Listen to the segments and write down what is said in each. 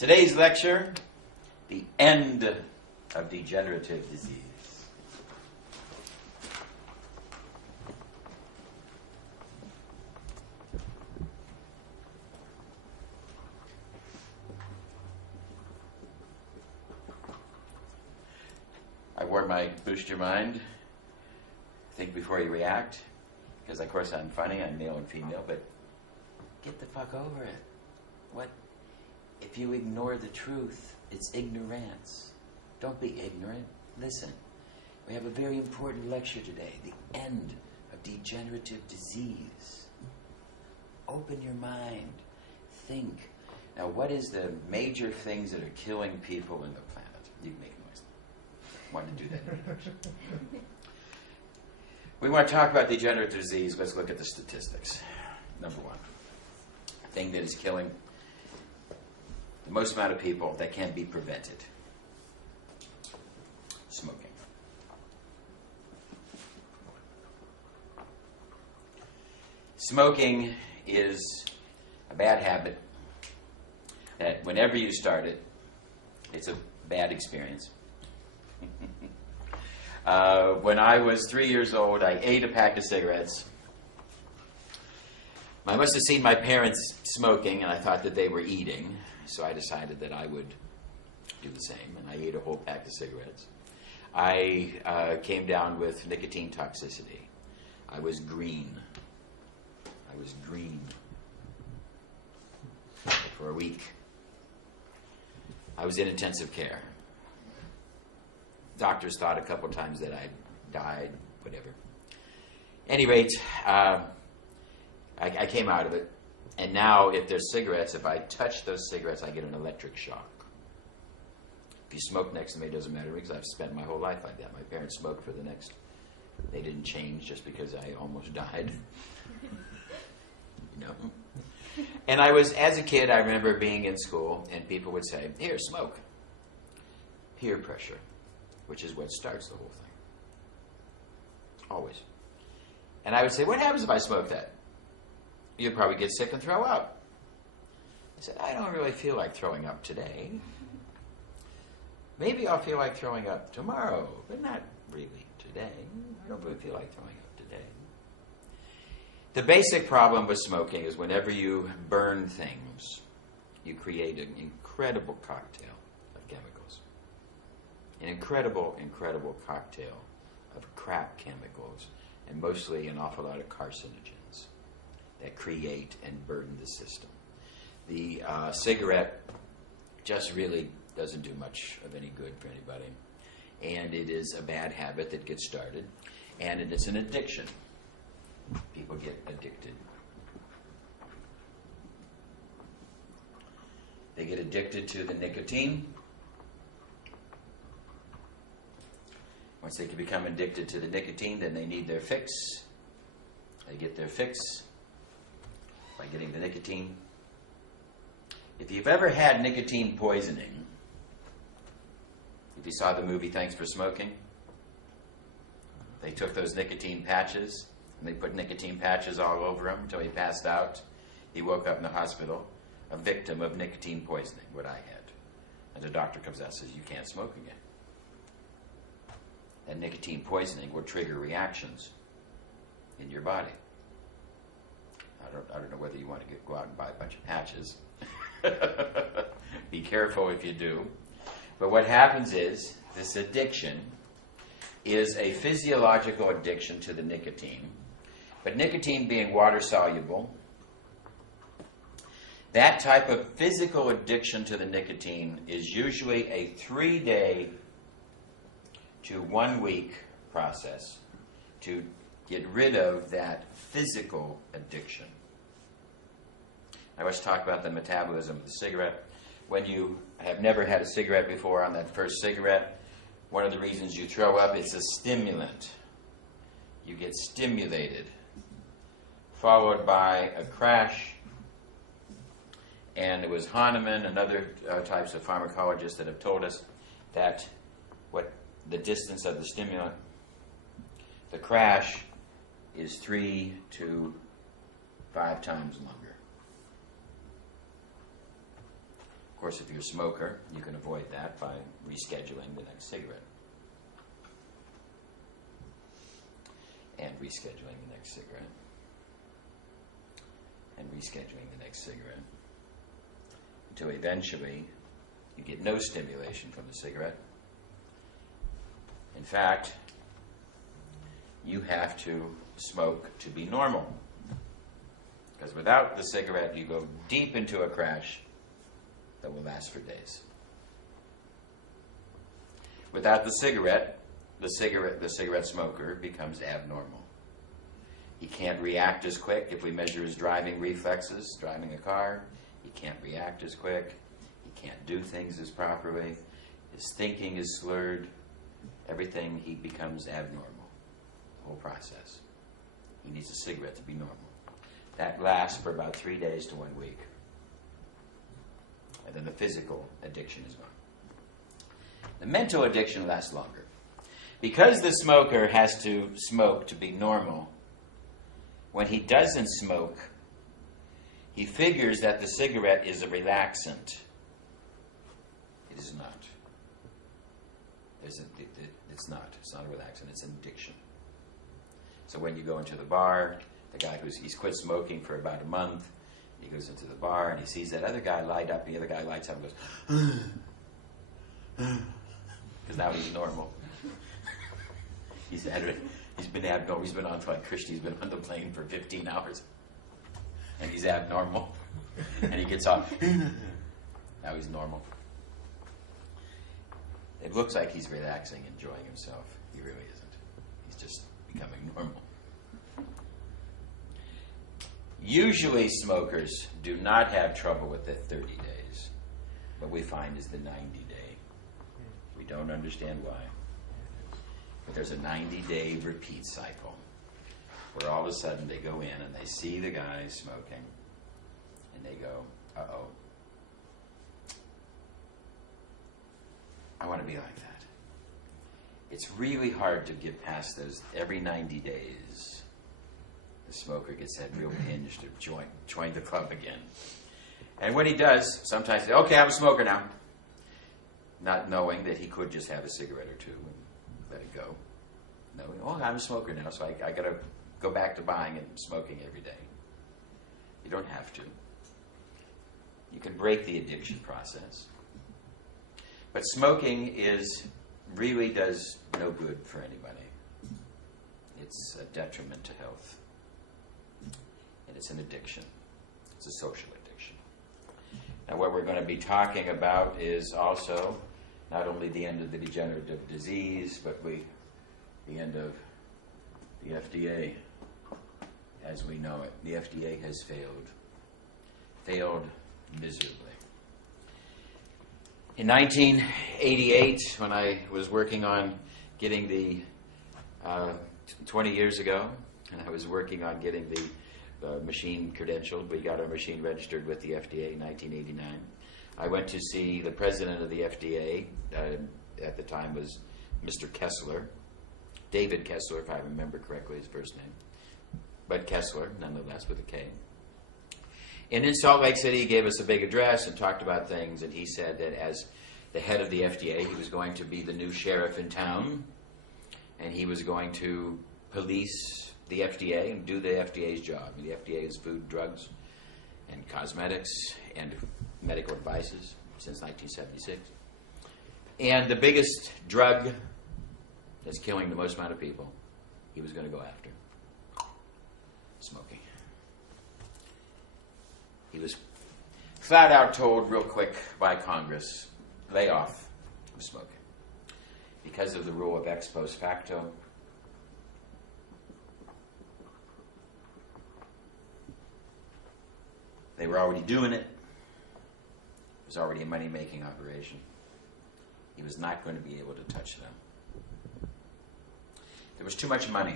Today's lecture, the end of degenerative disease. I wore my Boost Your Mind, think before you react, because of course I'm funny, I'm male and female, but get the fuck over it. What? If you ignore the truth, it's ignorance. Don't be ignorant. Listen, we have a very important lecture today, the end of degenerative disease. Open your mind. Think. Now, what is the major things that are killing people in the planet? You can make noise. I wanted to do that. We want to talk about degenerative disease. Let's look at the statistics. Number one, thing that is killing the most amount of people that can be prevented. Smoking. Smoking is a bad habit that whenever you start it, it's a bad experience. When I was 3 years old, I ate a pack of cigarettes. I must have seen my parents smoking, and I thought that they were eating, so I decided that I would do the same, and I ate a whole pack of cigarettes. I came down with nicotine toxicity. I was green. For a week. I was in intensive care. Doctors thought a couple times that I died, whatever. At any rate, I came out of it, and now if there's cigarettes, if I touch those cigarettes, I get an electric shock. If you smoke next to me, it doesn't matter because I've spent my whole life like that. My parents smoked for the next, they didn't change just because I almost died. You know. And I was, as a kid, I remember being in school, and people would say, here, smoke. Peer pressure, which is what starts the whole thing. Always. And I would say, what happens if I smoke that? You'd probably get sick and throw up. I said, I don't really feel like throwing up today. Maybe I'll feel like throwing up tomorrow, but not really today. I don't really feel like throwing up today. The basic problem with smoking is whenever you burn things, you create an incredible cocktail of chemicals. An incredible, incredible cocktail of crap chemicals, and mostly an awful lot of carcinogens that create and burden the system. The cigarette just really doesn't do much of any good for anybody. And it is a bad habit that gets started. And it is an addiction. People get addicted. They get addicted to the nicotine. Once they can become addicted to the nicotine, then they need their fix. They get their fix by getting the nicotine. If you've ever had nicotine poisoning, if you saw the movie Thanks for Smoking, they took those nicotine patches and they put nicotine patches all over him until he passed out. He woke up in the hospital, a victim of nicotine poisoning, what I had. And the doctor comes out and says, you can't smoke again. And nicotine poisoning will trigger reactions in your body. I don't know whether you want to go out and buy a bunch of patches. Be careful if you do. But what happens is, this addiction is a physiological addiction to the nicotine. But nicotine being water-soluble, that type of physical addiction to the nicotine is usually a 3-day to 1 week process to get rid of that physical addiction. I always talk about the metabolism of the cigarette. When you have never had a cigarette before, on that first cigarette, one of the reasons you throw up is a stimulant. You get stimulated, followed by a crash. And it was Hahnemann and other types of pharmacologists that have told us that what the distance of the stimulant, the crash, is 3 to 5 times longer. Of course, if you're a smoker, you can avoid that by rescheduling the next cigarette. And rescheduling the next cigarette. And rescheduling the next cigarette. Until eventually you get no stimulation from the cigarette. In fact, you have to smoke to be normal. Because without the cigarette, you go deep into a crash that will last for days. Without the cigarette smoker becomes abnormal. He can't react as quick. If we measure his driving reflexes, driving a car, he can't react as quick. He can't do things as properly. His thinking is slurred. Everything, he becomes abnormal. The whole process. He needs a cigarette to be normal. That lasts for about 3 days to 1 week. And then the physical addiction is gone. The mental addiction lasts longer. Because the smoker has to smoke to be normal, when he doesn't smoke, he figures that the cigarette is a relaxant. It is not. It's not. It's not a relaxant. It's an addiction. So when you go into the bar, the guy he's quit smoking for about a month, he goes into the bar and he sees that other guy light up, and the other guy lights up and goes, because now he's normal. He's been abnormal. He's been on, like Christy, he's been on the plane for 15 hours. And he's abnormal. And he gets off. Now he's normal. It looks like he's relaxing, enjoying himself. He really isn't. He's just becoming normal. Usually smokers do not have trouble with the 30 days. What we find is the 90-day. We don't understand why. But there's a 90-day repeat cycle where all of a sudden they go in and they see the guy smoking and they go, uh-oh, I want to be like that. It's really hard to get past those. Every 90 days, the smoker gets that real hinge to join the club again. And when he does, sometimes he says, okay, I'm a smoker now. Not knowing that he could just have a cigarette or two and let it go. Knowing, oh, I'm a smoker now, so I got to go back to buying and smoking every day. You don't have to. You can break the addiction process. But smoking really does no good for anybody. It's a detriment to health. And it's an addiction. It's a social addiction. Now what we're going to be talking about is also not only the end of the degenerative disease, but the end of the FDA as we know it. The FDA has failed miserably. In 1988, when I was working on getting 20 years ago, and I was working on getting the machine credentialed, we got our machine registered with the FDA in 1989. I went to see the president of the FDA, at the time was Mr. Kessler, David Kessler, if I remember correctly his first name, but Kessler, nonetheless, with a K. And in Salt Lake City, he gave us a big address and talked about things, and he said that as the head of the FDA, he was going to be the new sheriff in town, and he was going to police the FDA and do the FDA's job. And the FDA is food, drugs, and cosmetics, and medical devices since 1976. And the biggest drug that's killing the most amount of people, he was going to go after. Smoking. He was flat out told real quick by Congress, lay off of smoking. Because of the rule of ex post facto, they were already doing it. It was already a money-making operation. He was not going to be able to touch them. There was too much money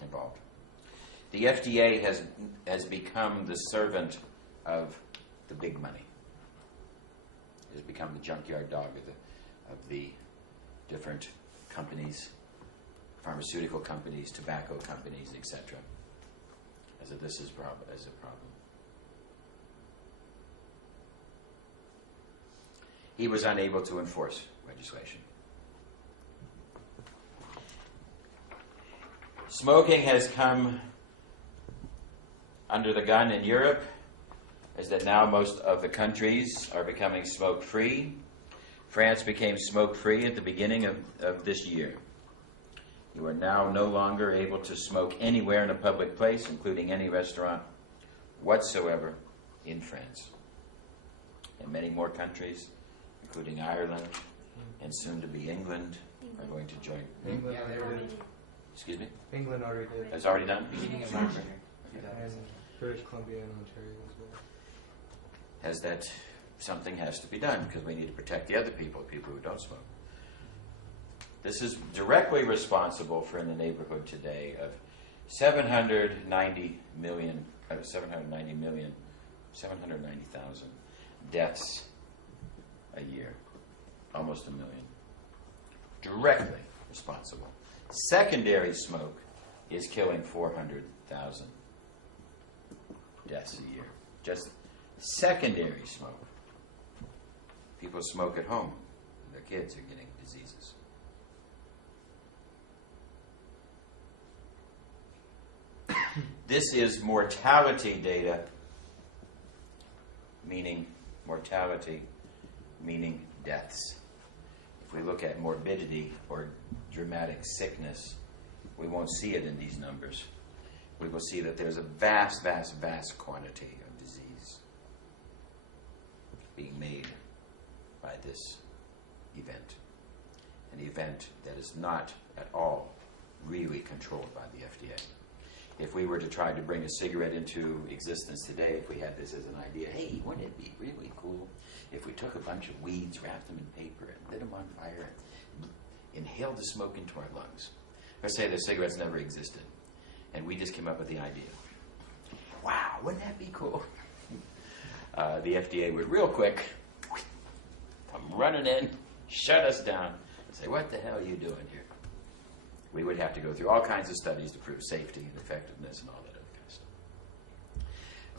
involved. The FDA has become the servant of the big money. It has become the junkyard dog of the different companies, pharmaceutical companies, tobacco companies, etc. As a problem. he was unable to enforce legislation. Smoking has come under the gun in Europe, is that now most of the countries are becoming smoke-free. France became smoke-free at the beginning of this year. You are now no longer able to smoke anywhere in a public place, including any restaurant whatsoever in France. And many more countries, including Ireland and soon to be England, are going to join. England already did. Excuse me? England already did. It's already done? Beginning of March. And British Columbia and Ontario as well. Has that, something has to be done because we need to protect the other people who don't smoke. This is directly responsible for, in the neighborhood today, of 790,000 deaths a year. Almost a million. Directly responsible. Secondary smoke is killing 400,000 deaths a year. Just secondary smoke. People smoke at home. Their kids are getting diseases. This is mortality data, meaning deaths. If we look at morbidity or dramatic sickness, we won't see it in these numbers. We will see that there's a vast, vast, vast quantity of disease being made by this event. An event that is not at all really controlled by the FDA. If we were to try to bring a cigarette into existence today, if we had this as an idea, hey, wouldn't it be really cool if we took a bunch of weeds, wrapped them in paper, and lit them on fire, and inhaled the smoke into our lungs? Let's say the cigarettes never existed, and we just came up with the idea. Wow, wouldn't that be cool? The FDA would real quick come running in, shut us down, and say, what the hell are you doing here? We would have to go through all kinds of studies to prove safety and effectiveness and all that other kind of stuff.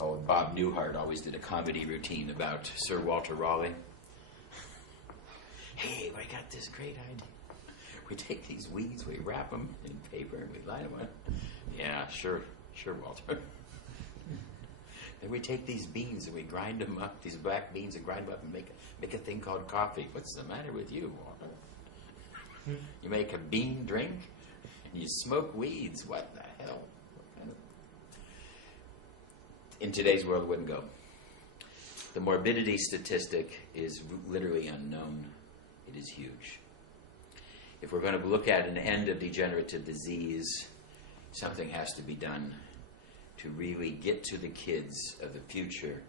Oh, Bob Newhart always did a comedy routine about Sir Walter Raleigh. Hey, I got this great idea. We take these weeds, we wrap them in paper, and we line them up. Yeah, sure, Walter. Then we take these beans and we grind them up, these black beans, and grind them up and make a thing called coffee. What's the matter with you, Walter? You make a bean drink and you smoke weeds. What the hell? In today's world, it wouldn't go. The morbidity statistic is literally unknown. It is huge. If we're going to look at an end of degenerative disease, something has to be done to really get to the kids of the future,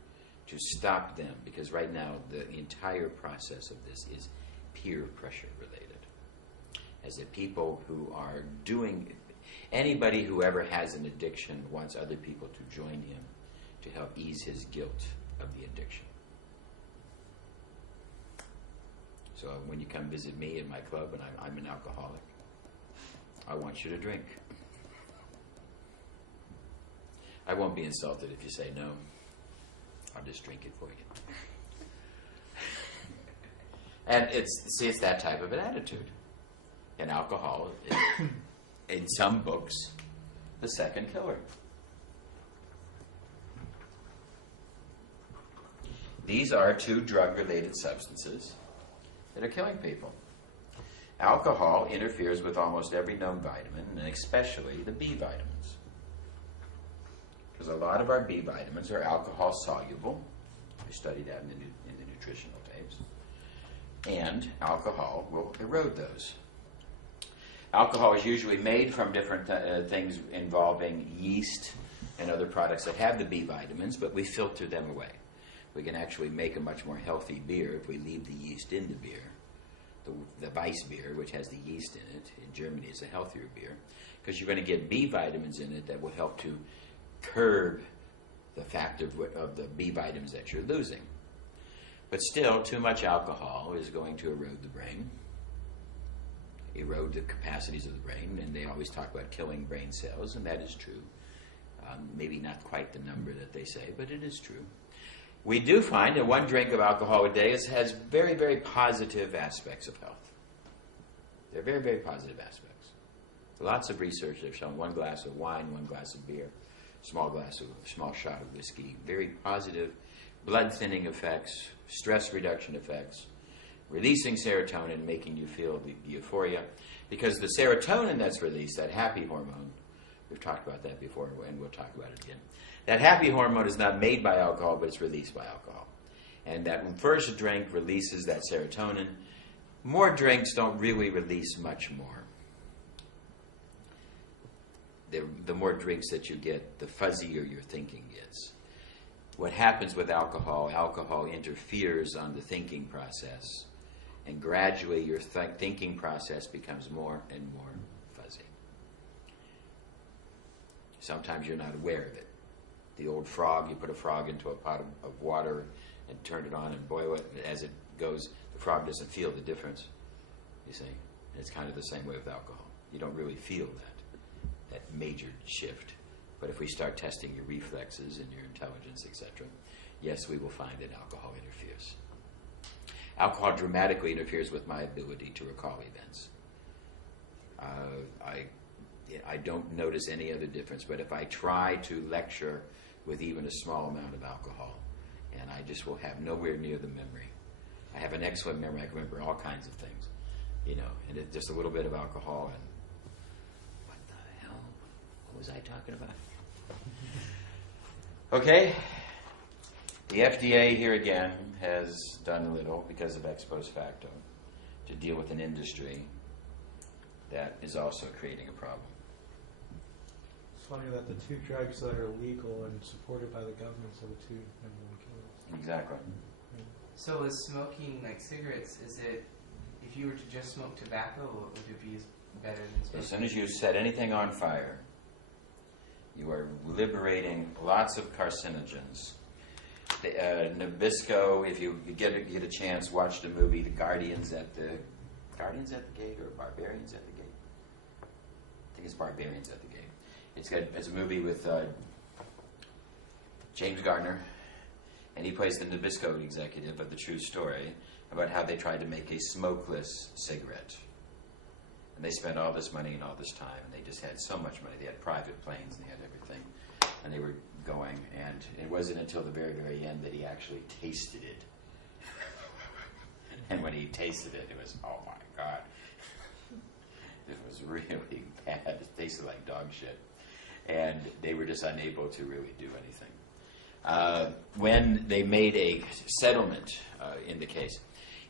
to stop them, because right now the entire process of this is peer pressure related. As the people who are doing, anybody who ever has an addiction wants other people to join him to help ease his guilt of the addiction. So when you come visit me in my club and I'm an alcoholic, I want you to drink. I won't be insulted if you say no. I'll just drink it for you. And it's that type of an attitude. And alcohol is, in some books, the second killer. These are two drug-related substances that are killing people. Alcohol interferes with almost every known vitamin, and especially the B vitamins. Because a lot of our B vitamins are alcohol soluble. We studied that in the nutritional tapes. And alcohol will erode those. Alcohol is usually made from different things involving yeast and other products that have the B vitamins, but we filter them away. We can actually make a much more healthy beer if we leave the yeast in the beer. The Weiss beer, which has the yeast in it, in Germany is a healthier beer, because you're going to get B vitamins in it that will help to curb the fact of the B vitamins that you're losing. But still, too much alcohol is going to erode the brain, erode the capacities of the brain, and they always talk about killing brain cells, and that is true. Maybe not quite the number that they say, but it is true. We do find that one drink of alcohol a day has very, very positive aspects of health. They're very, very positive aspects. Lots of research have shown one glass of wine, one glass of beer, small shot of whiskey, very positive blood thinning effects, stress reduction effects, releasing serotonin, making you feel the euphoria. Because the serotonin that's released, that happy hormone, we've talked about that before and we'll talk about it again. That happy hormone is not made by alcohol, but it's released by alcohol. And that first drink releases that serotonin. More drinks don't really release much more. The more drinks that you get, the fuzzier your thinking gets. What happens with alcohol, alcohol interferes on the thinking process, and gradually your thinking process becomes more and more fuzzy. Sometimes you're not aware of it. The old frog, you put a frog into a pot of water and turn it on and boil it, and as it goes, the frog doesn't feel the difference, you see. And it's kind of the same way with alcohol. You don't really feel that major shift. But if we start testing your reflexes and your intelligence, etc., yes, we will find that alcohol interferes. Alcohol dramatically interferes with my ability to recall events. I don't notice any other difference, but if I try to lecture with even a small amount of alcohol, and I just will have nowhere near the memory. I have an excellent memory. I can remember all kinds of things, and it's just a little bit of alcohol, and what the hell? What was I talking about? Okay. The FDA here again has done a little, because of ex post facto, to deal with an industry that is also creating a problem. It's funny that the two drugs that are legal and supported by the government are the two number one killers. Exactly. Yeah. So is smoking, like cigarettes, is it, if you were to just smoke tobacco, would it be better than smoking? As soon as you set anything on fire, you are liberating lots of carcinogens. Nabisco, if you get a chance, watch the movie The Guardians at the Gate or Barbarians at the Gate. I think it's Barbarians at the Gate. It's a movie with James Garner, and he plays the Nabisco executive of the true story about how they tried to make a smokeless cigarette. And they spent all this money and all this time, and they just had so much money. They had private planes, and they had everything, and they were going, and it wasn't until the very, very end that he actually tasted it. And when he tasted it, it was, oh my God. It was really bad. It tasted like dog shit. And they were just unable to really do anything. When they made a settlement in the case,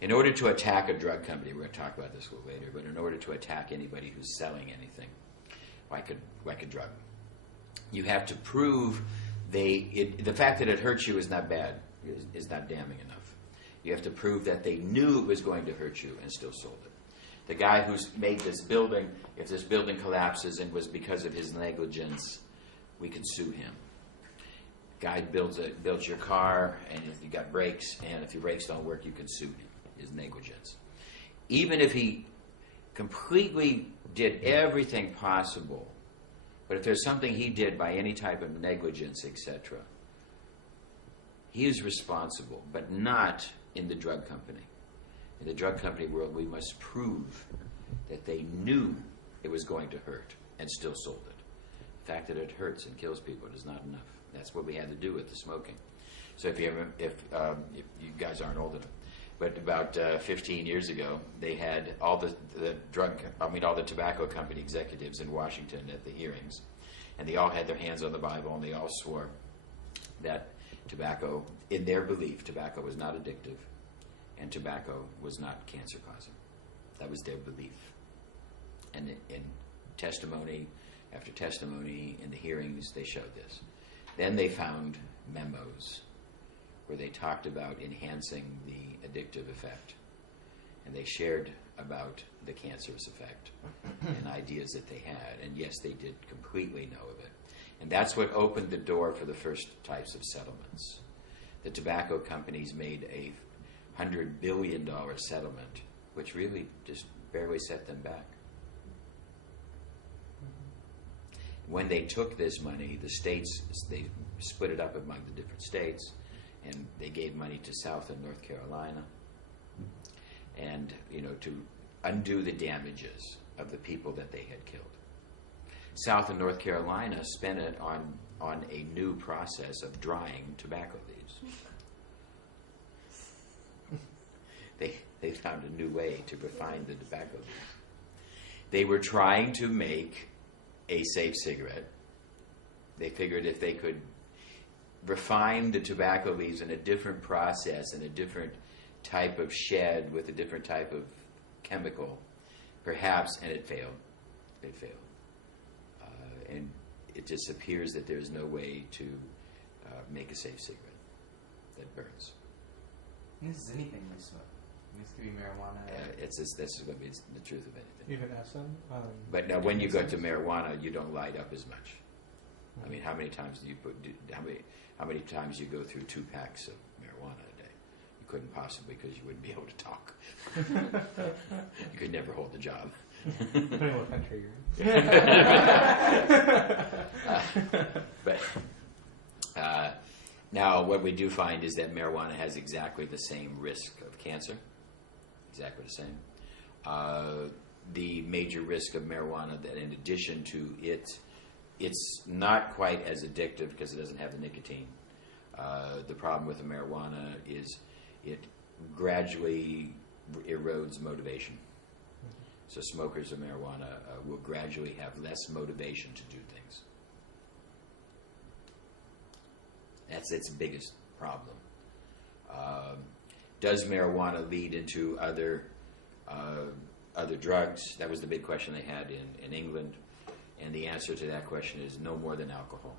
in order to attack a drug company, we're going to talk about this a little later, but in order to attack anybody who's selling anything, like a drug, you have to prove the fact that it hurts you is not bad, is not damning enough. You have to prove that they knew it was going to hurt you and still sold it. The guy who's made this building, if this building collapses and was because of his negligence, we can sue him. Guy builds your car, and if you got brakes, and if your brakes don't work, you can sue him. His negligence. Even if he completely did everything possible, but if there's something he did by any type of negligence, etc., he is responsible, but not in the drug company. In the drug company world, we must prove that they knew it was going to hurt and still sold it. The fact that it hurts and kills people is not enough. That's what we had to do with the smoking. So if you guys aren't old enough, but about 15 years ago, they had all the tobacco company executives in Washington at the hearings, and they all had their hands on the Bible, and they all swore that tobacco, in their belief, tobacco was not addictive, and tobacco was not cancer causing. That was their belief. And in testimony after testimony in the hearings, they showed this. Then they found memos where they talked about enhancing the addictive effect. And they shared about the cancerous effect and ideas that they had. And yes, they did completely know of it. And that's what opened the door for the first types of settlements. The tobacco companies made a $100 billion settlement, which really just barely set them back. When they took this money, the states, they split it up among the different states, and they gave money to South and North Carolina, and to undo the damages of the people that they had killed. South and North Carolina spent it on a new process of drying tobacco leaves. They found a new way to refine the tobacco leaves. They were trying to make a safe cigarette. They figured if they could refine the tobacco leaves in a different process, in a different type of shed with a different type of chemical, perhaps, and it failed. It failed. And it just appears that there's no way to make a safe cigarette that burns. This is anything we smoke. This could be marijuana. This is going to be the truth of anything. Even SM? But now, when you go to marijuana, you don't light up as much. I mean, how many times do you how many times you go through 2 packs of marijuana a day? You couldn't possibly, because you wouldn't be able to talk. You could never hold the job. Depending what country you're in. Now, what we do find is that marijuana has exactly the same risk of cancer. Exactly the same. The major risk of marijuana, that in addition to it's not quite as addictive because it doesn't have the nicotine. The problem with the marijuana is it gradually erodes motivation. So smokers of marijuana will gradually have less motivation to do things. That's its biggest problem. Does marijuana lead into other drugs? That was the big question they had in England. And the answer to that question is no more than alcohol.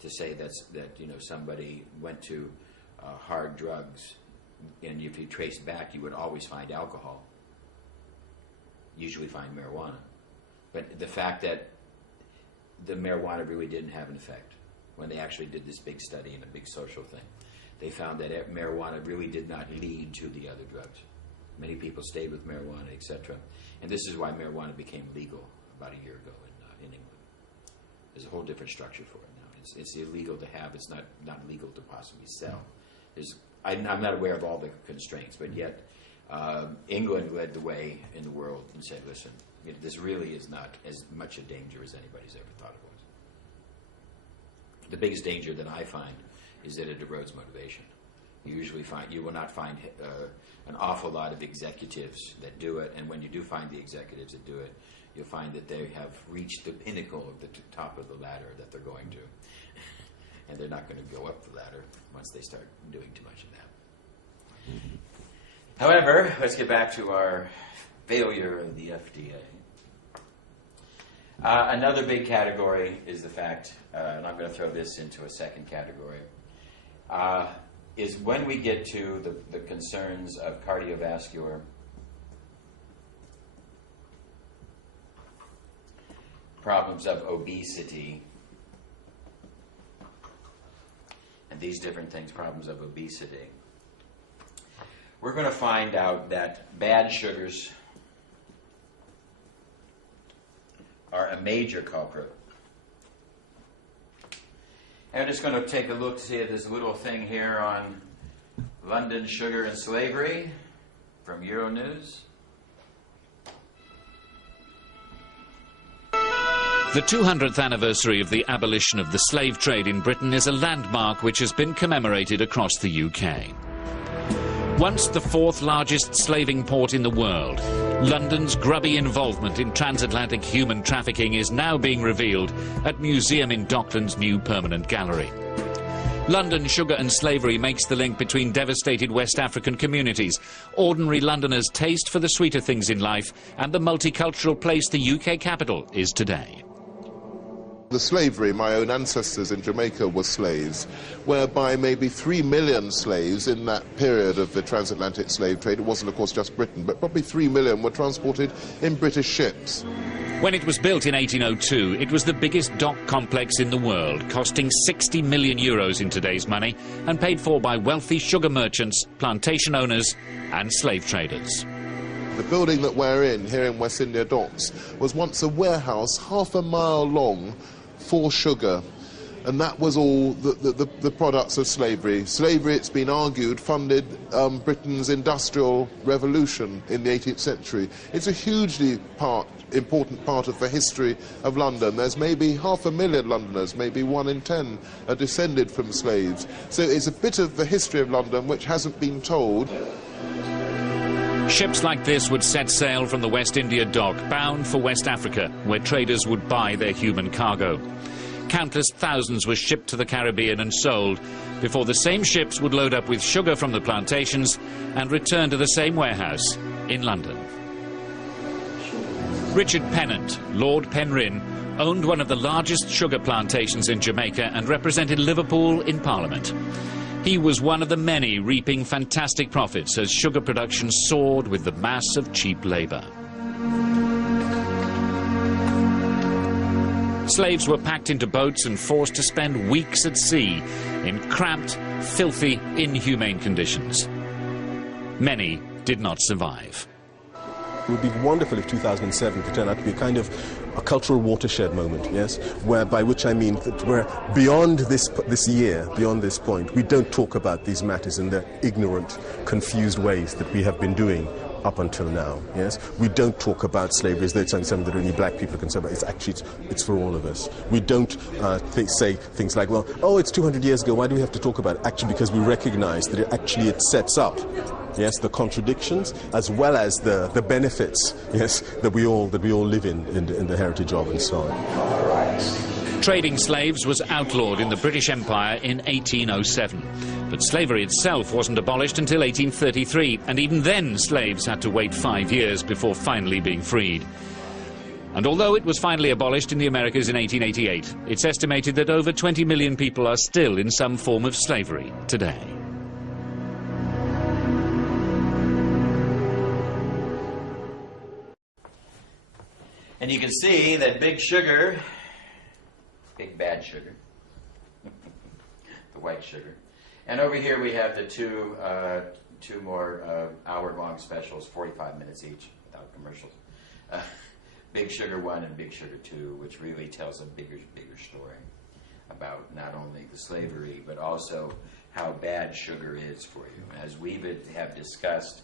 To say that somebody went to hard drugs, and if you trace back, you would always find alcohol. Usually find marijuana. But the fact that the marijuana really didn't have an effect, when they actually did this big study and a big social thing, they found that marijuana really did not lead to the other drugs. Many people stayed with marijuana, etc. And this is why marijuana became legal about a year ago in England. There's a whole different structure for it now. It's illegal to have. It's not legal to possibly sell. I'm not aware of all the constraints, but yet England led the way in the world and said, listen, this really is not as much a danger as anybody's ever thought it was. The biggest danger that I find is that it erodes motivation. You will not find an awful lot of executives that do it, and when you do find the executives that do it, you'll find that they have reached the pinnacle of the top of the ladder that they're going to. And they're not going to go up the ladder once they start doing too much of that. However, let's get back to our failure of the FDA. Another big category is the fact, and I'm going to throw this into a second category, is when we get to the concerns of cardiovascular problems of obesity, and these different things, problems of obesity. We're going to find out that bad sugars are a major culprit. And I'm just going to take a look, see at this little thing here on London sugar and slavery from Euronews. The 200th anniversary of the abolition of the slave trade in Britain is a landmark which has been commemorated across the UK. Once the 4th largest slaving port in the world, London's grubby involvement in transatlantic human trafficking is now being revealed at Museum in Dockland's new permanent gallery. London sugar and slavery makes the link between devastated West African communities, ordinary Londoners' taste for the sweeter things in life, and the multicultural place the UK capital is today. The slavery, my own ancestors in Jamaica were slaves, whereby maybe 3 million slaves in that period of the transatlantic slave trade, it wasn't of course just Britain, but probably 3 million were transported in British ships. When it was built in 1802, it was the biggest dock complex in the world, costing 60 million euros in today's money, and paid for by wealthy sugar merchants, plantation owners and slave traders. The building that we're in here in West India Docks was once a warehouse half a mile long for sugar. And that was all the products of slavery. Slavery, it's been argued, funded Britain's industrial revolution in the 18th century. It's a hugely important part of the history of London. There's maybe 500,000 Londoners, maybe 1 in 10 are descended from slaves. So it's a bit of the history of London which hasn't been told. Ships like this would set sail from the West India dock, bound for West Africa, where traders would buy their human cargo. Countless thousands were shipped to the Caribbean and sold, before the same ships would load up with sugar from the plantations and return to the same warehouse in London. Richard Pennant, Lord Penrhyn, owned one of the largest sugar plantations in Jamaica and represented Liverpool in Parliament. He was one of the many reaping fantastic profits as sugar production soared with the mass of cheap labour. Slaves were packed into boats and forced to spend weeks at sea in cramped, filthy, inhumane conditions. Many did not survive. It would be wonderful if 2007 could turn out to be a kind of a cultural watershed moment, yes, by which I mean that we're beyond this year, beyond this point, we don't talk about these matters in the ignorant, confused ways that we have been doing up until now, yes? We don't talk about slavery as though it's something that only black people are concerned about. It's actually, it's for all of us. We don't say things like, well, oh, it's 200 years ago, why do we have to talk about it? Actually, because we recognize that it sets up, yes, the contradictions as well as the benefits, yes, that we all live in the heritage of and so on. Trading slaves was outlawed in the British Empire in 1807. But slavery itself wasn't abolished until 1833, and even then slaves had to wait 5 years before finally being freed. And although it was finally abolished in the Americas in 1888, it's estimated that over 20 million people are still in some form of slavery today. And you can see that big sugar, big bad sugar, the white sugar. And over here we have the two more hour-long specials, 45 minutes each, without commercials. Big Sugar 1 and Big Sugar 2, which really tells a bigger story about not only the slavery, but also how bad sugar is for you. As we have discussed,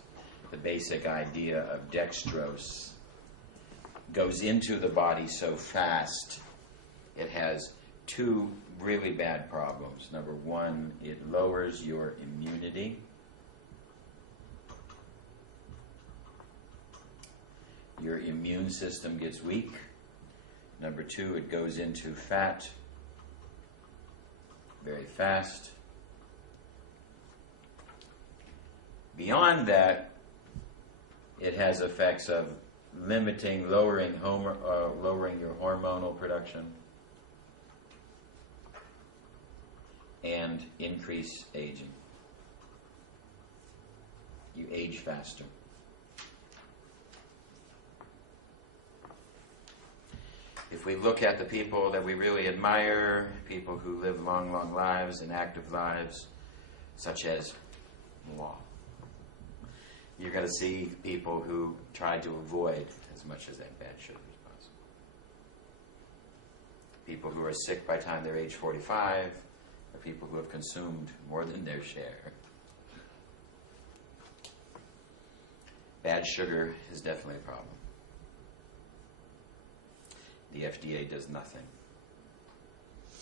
the basic idea of dextrose goes into the body so fast, it has two really bad problems. Number one, it lowers your immunity. Your immune system gets weak. Number two, it goes into fat very fast. Beyond that, it has effects of limiting, lowering your hormonal production, and increase aging. You age faster. If we look at the people that we really admire, people who live long, long lives and active lives, such as moi, you're going to see people who try to avoid as much as that bad sugar as possible. People who are sick by the time they're age 45 are people who have consumed more than their share. Bad sugar is definitely a problem. The FDA does nothing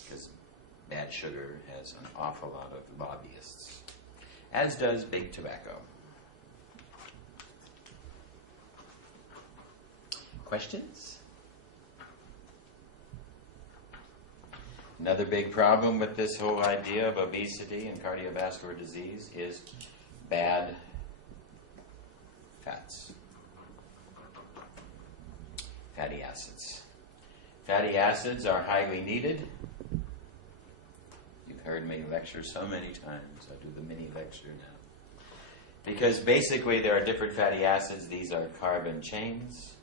because bad sugar has an awful lot of lobbyists, as does big tobacco. Questions? Another big problem with this whole idea of obesity and cardiovascular disease is bad fats, fatty acids. Fatty acids are highly needed. You've heard me lecture so many times. I'll do the mini lecture now. Because basically there are different fatty acids. These are carbon chains.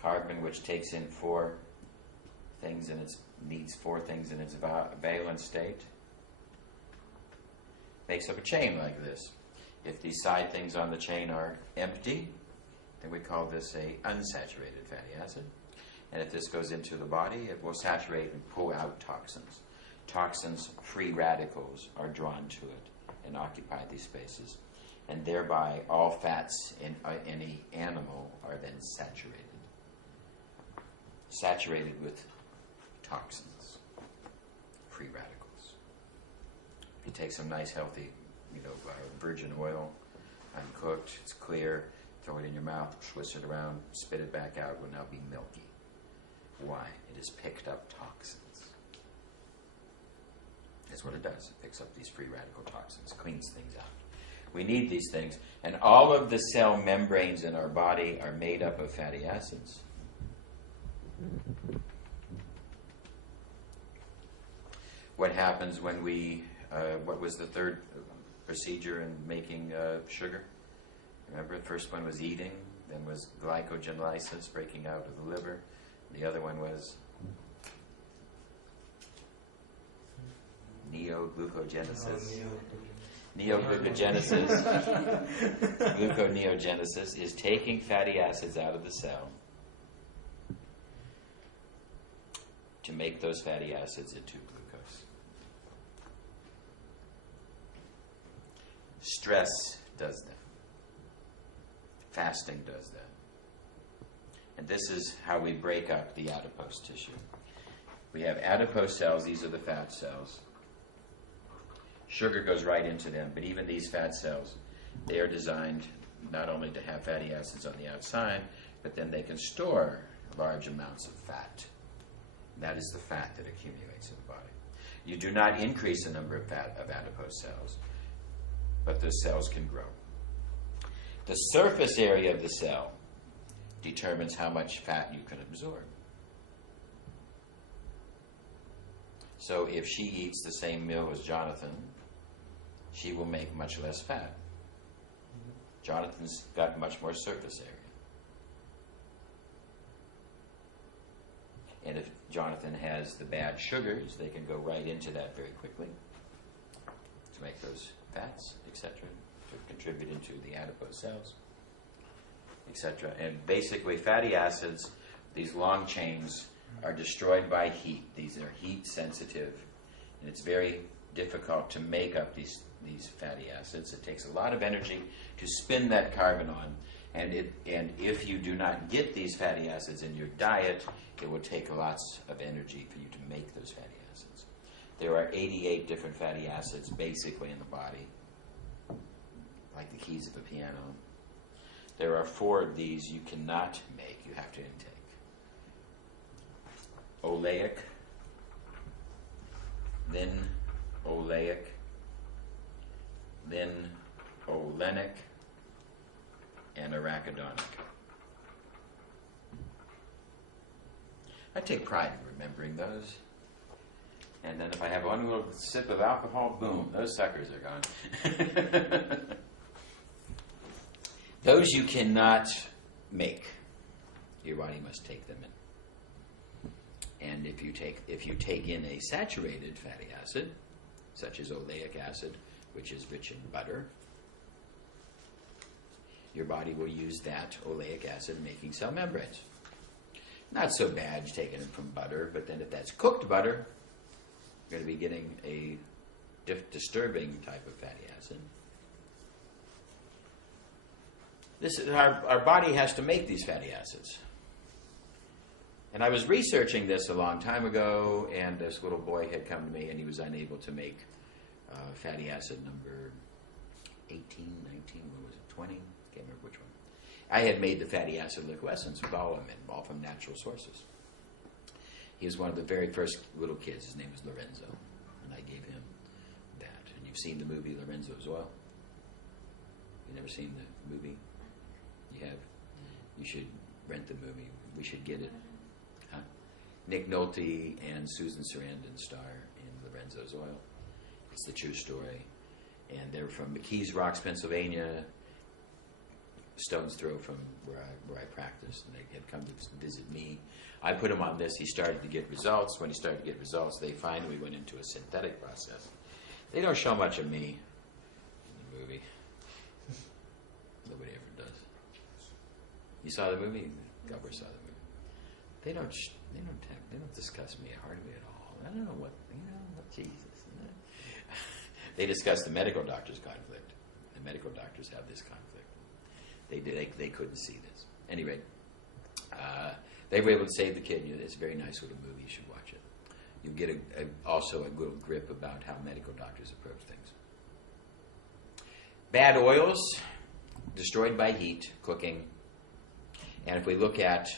Carbon, which takes in needs four things in its valence state, makes up a chain like this. If these side things on the chain are empty, then we call this a unsaturated fatty acid. And if this goes into the body, it will saturate and pull out toxins. Toxins, free radicals, are drawn to it and occupy these spaces. And thereby, all fats in any animal are then saturated. Saturated with toxins, free radicals. If you take some nice, healthy, virgin oil, uncooked, it's clear, throw it in your mouth, twist it around, spit it back out, it will now be milky. Why? It has picked up toxins. That's what it does. It picks up these free radical toxins, cleans things out. We need these things. And all of the cell membranes in our body are made up of fatty acids. What happens when we, what was the third procedure in making sugar? Remember, the first one was eating, then was glycogenolysis, breaking out of the liver. The other one was neoglucogenesis. Neoglucogenesis, gluconeogenesis, is taking fatty acids out of the cell to make those fatty acids into glucose. Stress does that. Fasting does that. And this is how we break up the adipose tissue. We have adipose cells, these are the fat cells. Sugar goes right into them, but even these fat cells, they are designed not only to have fatty acids on the outside, but then they can store large amounts of fat. That is the fat that accumulates in the body. You do not increase the number of adipose cells, but those cells can grow. The surface area of the cell determines how much fat you can absorb. So if she eats the same meal as Jonathan, she will make much less fat. Jonathan's got much more surface area. And if Jonathan has the bad sugars, they can go right into that very quickly to make those fats, etc., to contribute into the adipose cells, etc. And basically, fatty acids, these long chains, are destroyed by heat. These are heat sensitive, and it's very difficult to make up these fatty acids. It takes a lot of energy to spin that carbon on, and if you do not get these fatty acids in your diet, it will take lots of energy for you to make those fatty acids. There are 88 different fatty acids basically in the body, like the keys of a piano. There are 4 of these you cannot make, you have to intake. Oleic, then oleic, then olenic, and arachidonic. I take pride in remembering those. And then if I have one little sip of alcohol, boom, those suckers are gone. Those you cannot make. Your body must take them in. And if you take in a saturated fatty acid, such as oleic acid, which is rich in butter, your body will use that oleic acid making cell membranes. Not so bad taking it from butter, but then if that's cooked butter, you're going to be getting a disturbing type of fatty acid. Our body has to make these fatty acids. And I was researching this a long time ago, and this little boy had come to me, and he was unable to make fatty acid number 18, 19, what was it, 20? Can't remember which one. I had made the fatty acid liquescence with all of them, all from natural sources. He was one of the very first little kids. His name was Lorenzo, and I gave him that. And you've seen the movie Lorenzo's Oil? You never seen the movie? You have? You should rent the movie. We should get it. Huh? Nick Nolte and Susan Sarandon star in Lorenzo's Oil. It's the true story. And they're from McKees Rocks, Pennsylvania, stone's throw from where I practiced, and they had come to visit me. I put him on this. He started to get results. When he started to get results, they finally went into a synthetic process. They don't show much of me in the movie. Nobody ever does. You saw the movie? Gubber saw the movie. They don't discuss me hardly at all. I don't know what Jesus. They discuss the medical doctor's conflict. The medical doctors have this conflict. They couldn't see this. Anyway, they were able to save the kid. It's a very nice little movie. You should watch it. You'll get also a little grip about how medical doctors approach things. Bad oils, destroyed by heat, cooking. And if we look at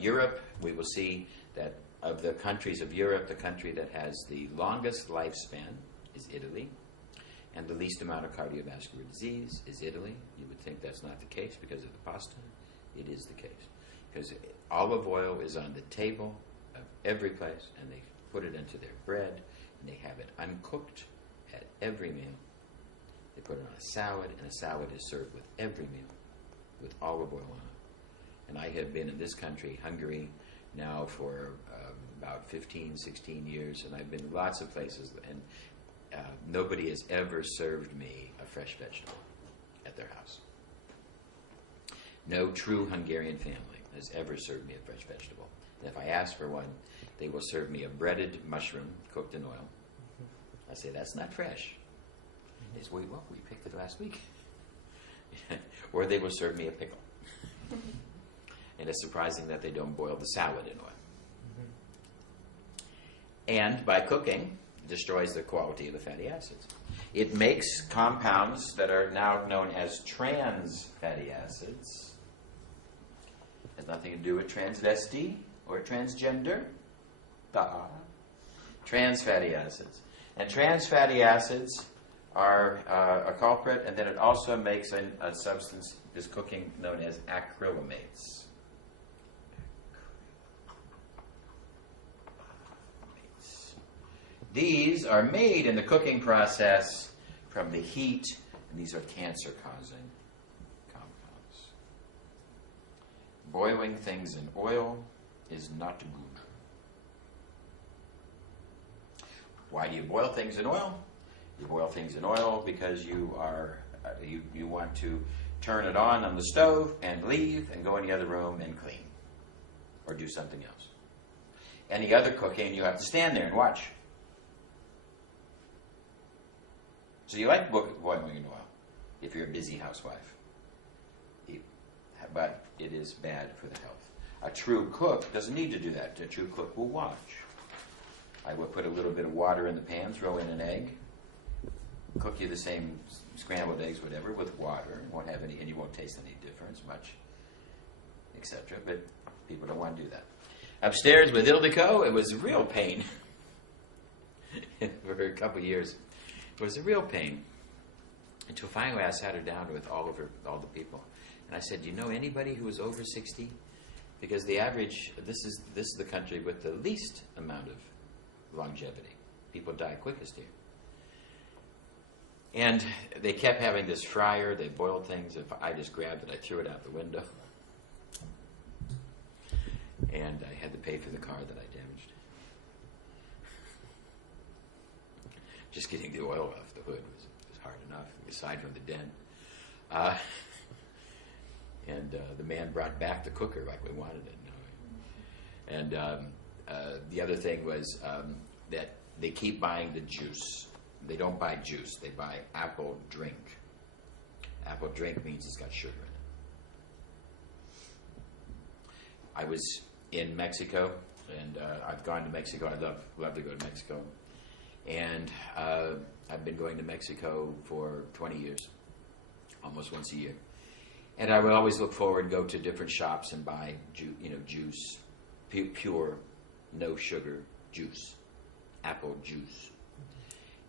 Europe, we will see that of the countries of Europe, the country that has the longest lifespan is Italy, and the least amount of cardiovascular disease is Italy. You would think that's not the case because of the pasta. It is the case. Because olive oil is on the table of every place, and they put it into their bread, and they have it uncooked at every meal. They put it on a salad, and a salad is served with every meal with olive oil on it. And I have been in this country, Hungary, now for about 15, 16 years, and I've been to lots of places, and nobody has ever served me a fresh vegetable at their house. No true Hungarian family has ever served me a fresh vegetable. And if I ask for one, they will serve me a breaded mushroom cooked in oil. I say, that's not fresh. They say, well, we picked it last week. Or they will serve me a pickle. And it's surprising that they don't boil the salad in oil. And by cooking, it destroys the quality of the fatty acids. It makes compounds that are now known as trans fatty acids. Has nothing to do with transvestite or transgender. Trans fatty acids. And trans fatty acids are a culprit, and then it also makes a substance is cooking known as acrylamates. These are made in the cooking process from the heat, and these are cancer-causing compounds. Boiling things in oil is not good. Why do you boil things in oil? You boil things in oil because you want to turn it on the stove and leave and go in the other room and clean or do something else. Any other cooking, you have to stand there and watch. So you like boiling in oil if you're a busy housewife. But it is bad for the health. A true cook doesn't need to do that. A true cook will watch. I will put a little bit of water in the pan, throw in an egg, cook you the same scrambled eggs, whatever, with water. Won't have any, and you won't taste any difference much, etc. But people don't want to do that. Upstairs with Ildiko, it was a real pain. For a couple of years, it was a real pain. Until finally I sat her down with all the people, and I said, "Do you know anybody who is over 60? Because the average, this is the country with the least amount of longevity. People die quickest here." And they kept having this fryer. They boiled things. If I just grabbed it, I threw it out the window. And I had to pay for the car that I damaged. Just getting the oil off the hood was hard enough, aside from the dent. And the man brought back the cooker like we wanted it. And the other thing was that they keep buying the juice. They don't buy juice. They buy apple drink. Apple drink means it's got sugar in it. I was in Mexico, and I've gone to Mexico. I love to go to Mexico. And I've been going to Mexico for 20 years, almost once a year. And I would always look forward and go to different shops and buy juice, pure, no sugar juice, apple juice.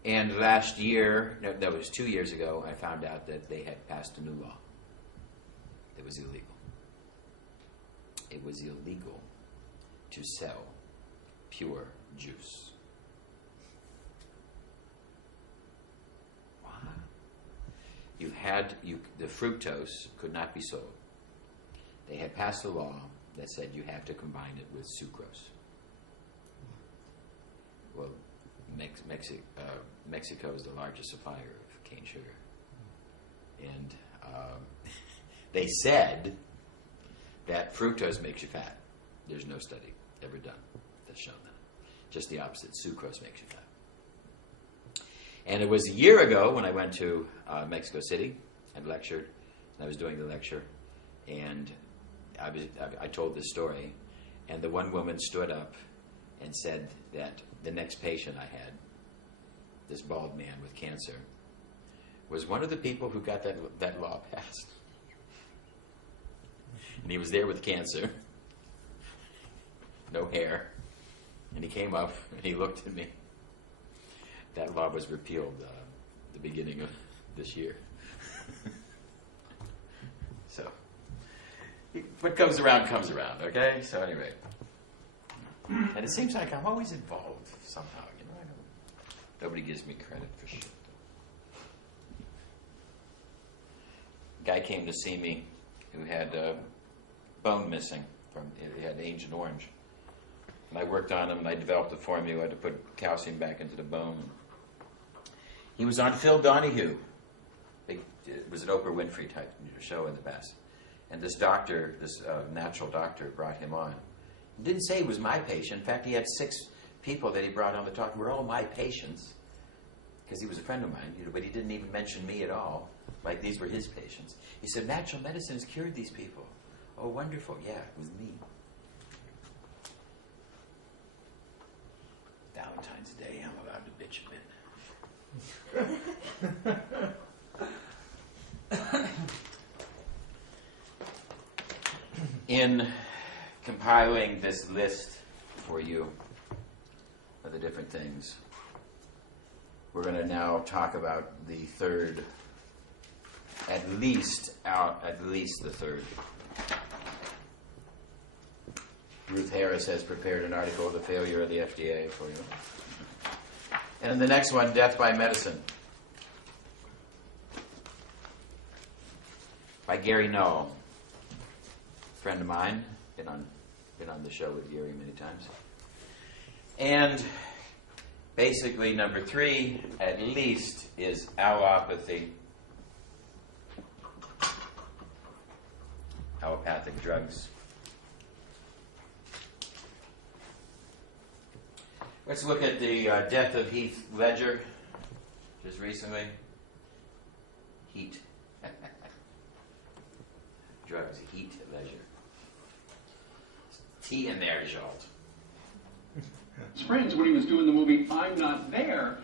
And last year, no, that was 2 years ago, I found out that they had passed a new law. It was illegal. It was illegal to sell pure juice. Wow. The fructose could not be sold. They had passed a law that said you have to combine it with sucrose. Well, Mexico is the largest supplier of cane sugar. And they said that fructose makes you fat. There's no study ever done that's shown that. Just the opposite. Sucrose makes you fat. And it was a year ago when I went to Mexico City and lectured, and I was doing the lecture, and I told this story, and the one woman stood up and said that the next patient I had, this bald man with cancer, was one of the people who got that law passed. And he was there with cancer, no hair, and he came up and he looked at me. That law was repealed the beginning of this year. So, what comes around, okay? So anyway. And it seems like I'm always involved somehow, you know. Nobody gives me credit for shit. A guy came to see me who had bone missing. He had Agent Orange. And I worked on him, and I developed a formula to put calcium back into the bone. He was on Phil Donahue. It was an Oprah Winfrey type show in the past. And this doctor, this natural doctor, brought him on. He didn't say he was my patient. In fact, he had 6 people that he brought on the talk who were all my patients, because he was a friend of mine, but he didn't even mention me at all, like these were his patients. He said, natural medicine has cured these people. Oh, wonderful. Yeah, it was me. Valentine's Day, I'm allowed to bitch a bit. In compiling this list for you of the different things, we're going to now talk about the third, at least the third. Ruth Harris has prepared an article, The Failure of the FDA, for you. And the next one, Death by Medicine, by Gary Null, friend of mine, been on the show with Gary many times. And basically, number 3, at least, is allopathy, allopathic drugs. Let's look at the death of Heath Ledger just recently. Heat. Drugs, Heat Ledger. T in there, Jolt. His friends, when he was doing the movie I'm Not There,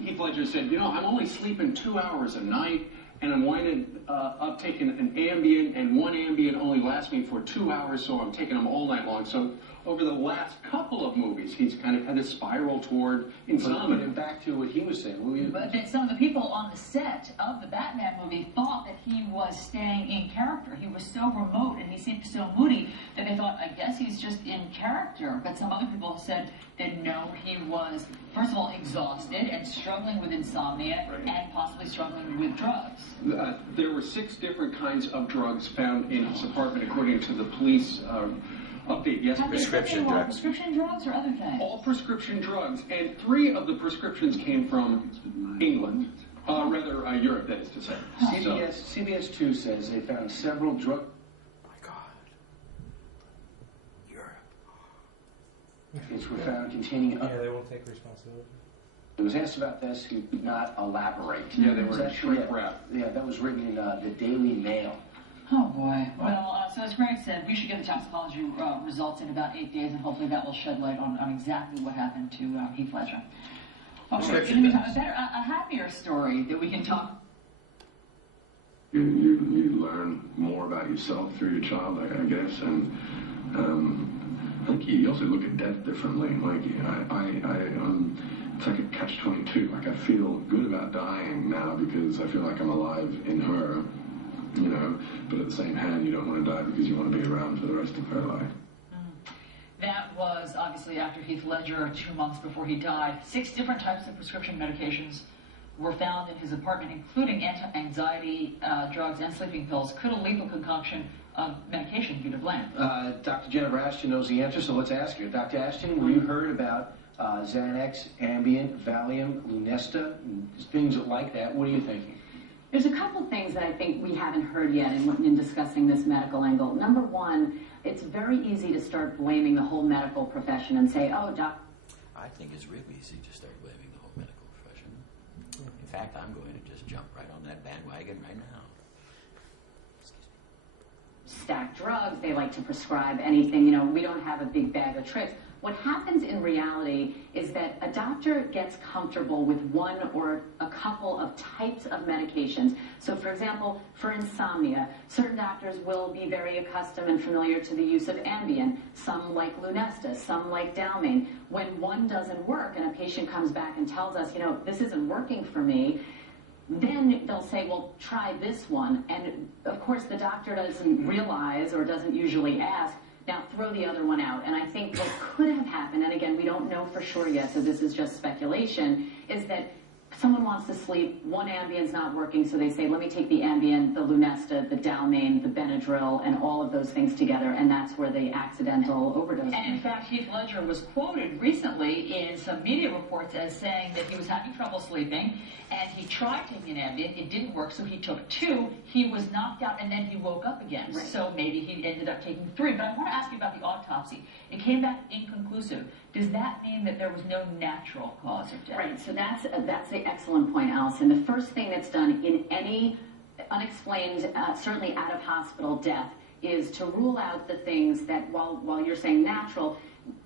Heath Ledger said, you know, I'm only sleeping 2 hours a night, and I'm winding up taking an Ambien, and one Ambien only lasts me for 2 hours, so I'm taking them all night long. So over the last couple of movies, he's kind of had a spiral toward insomnia. And back to what he was saying. But then some of the people on the set of the Batman movie thought that he was staying in character. He was so remote and he seemed so moody that they thought, I guess he's just in character. But some other people said that no, he was, first of all, exhausted and struggling with insomnia and possibly struggling with drugs. There were 6 different kinds of drugs found in his apartment, according to the police update yesterday. Prescription drugs. Prescription drugs or other things? All prescription drugs, and 3 of the prescriptions came from England. Europe, that is to say. CBS 2 says they found several drug... My God. Europe. Which were found containing... Yeah, they won't take responsibility. It was asked about this, he did not elaborate. Yeah, they were shrink wrap. Yeah, that was written in the Daily Mail. Oh boy. Well, so as Greg said, we should get the toxicology results in about 8 days, and hopefully that will shed light on exactly what happened to Heath Ledger. Okay, in the meantime, a happier story that we can talk. You learn more about yourself through your child, I guess, and I think you also look at death differently. Like it's like a catch-22. Like I feel good about dying now because I feel like I'm alive in her. You know, but at the same hand, you don't want to die because you want to be around for the rest of her life. That was obviously after Heath Ledger, 2 months before he died. 6 different types of prescription medications were found in his apartment, including anti-anxiety drugs and sleeping pills. Could a lethal concoction of medication be to blame? Dr. Jennifer Ashton knows the answer, so let's ask her. Dr. Ashton, you heard about Xanax, Ambien, Valium, Lunesta, things like that. What are you thinking? There's a couple things that I think we haven't heard yet in discussing this medical angle. Number one, it's very easy to start blaming the whole medical profession and say, oh, doc. I think it's real easy to start blaming the whole medical profession. In fact, I'm going to just jump right on that bandwagon right now. Stack drugs, they like to prescribe anything, you know, we don't have a big bag of tricks. What happens in reality is that a doctor gets comfortable with one or a couple of types of medications. So for example, for insomnia, certain doctors will be very accustomed and familiar to the use of Ambien. Some like Lunesta, some like Dalmane. When one doesn't work and a patient comes back and tells us, you know, this isn't working for me, then they'll say, well, try this one. And of course, the doctor doesn't realize or doesn't usually ask, now throw the other one out. And I think what could have happened, and again, we don't know for sure yet, so this is just speculation, is that someone wants to sleep, one Ambien's not working, so they say, let me take the Ambien, the Lunesta, the Dalmane, the Benadryl, and all of those things together, and that's where the accidental overdose. And in fact, Heath Ledger was quoted recently in some media reports as saying that he was having trouble sleeping, and he tried taking an Ambien, it didn't work, so he took 2, he was knocked out, and then he woke up again. Right. So maybe he ended up taking 3. But I want to ask you about the autopsy. It came back inconclusive. Does that mean that there was no natural cause of death? Right, so that's the excellent point, Allison. The first thing that's done in any unexplained, certainly out-of-hospital death, is to rule out the things that, while you're saying natural,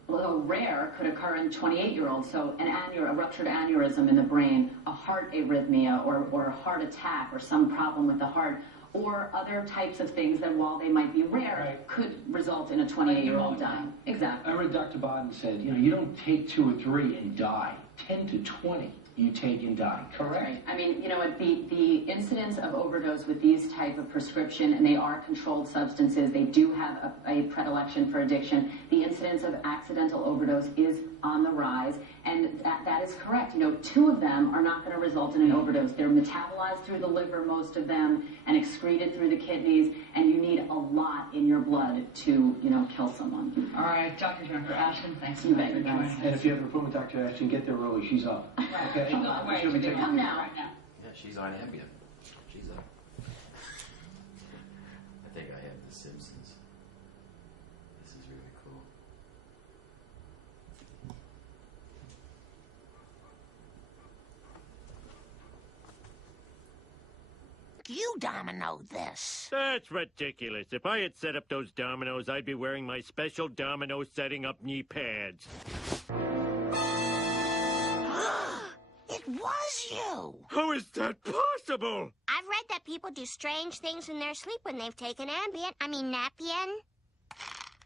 although rare, could occur in 28-year-olds. So a ruptured aneurysm in the brain, a heart arrhythmia, or a heart attack, or some problem with the heart, or other types of things that, while they might be rare, Right. could result in a 28-year-old dying. Exactly. I read Dr. Bodden said, you know, you don't take 2 or 3 and die. 10 to 20 you take and die. Correct? Right. I mean, you know, the incidence of overdose with these type of prescription, and they are controlled substances, they do have a predilection for addiction. The incidence of accidental overdose is on the rise, and that is correct. You know, 2 of them are not going to result in an overdose. They're metabolized through the liver, most of them, and excreted through the kidneys, and you need a lot in your blood to, you know, kill someone. All right, Dr. Jennifer Ashton, thanks so You much bet, for you joining guys. us. And if you have an appointment with Dr. Ashton, get there early. She's up. Okay? She's on the way. She'll be She's taking- Come now. right now. Yeah, she's on Ambien. She's up. I think I have The Simpsons. This is really cool. You domino this. That's ridiculous. If I had set up those dominoes, I'd be wearing my special domino setting up knee pads. It was you. How is that possible? I've read that people do strange things in their sleep when they've taken Napien.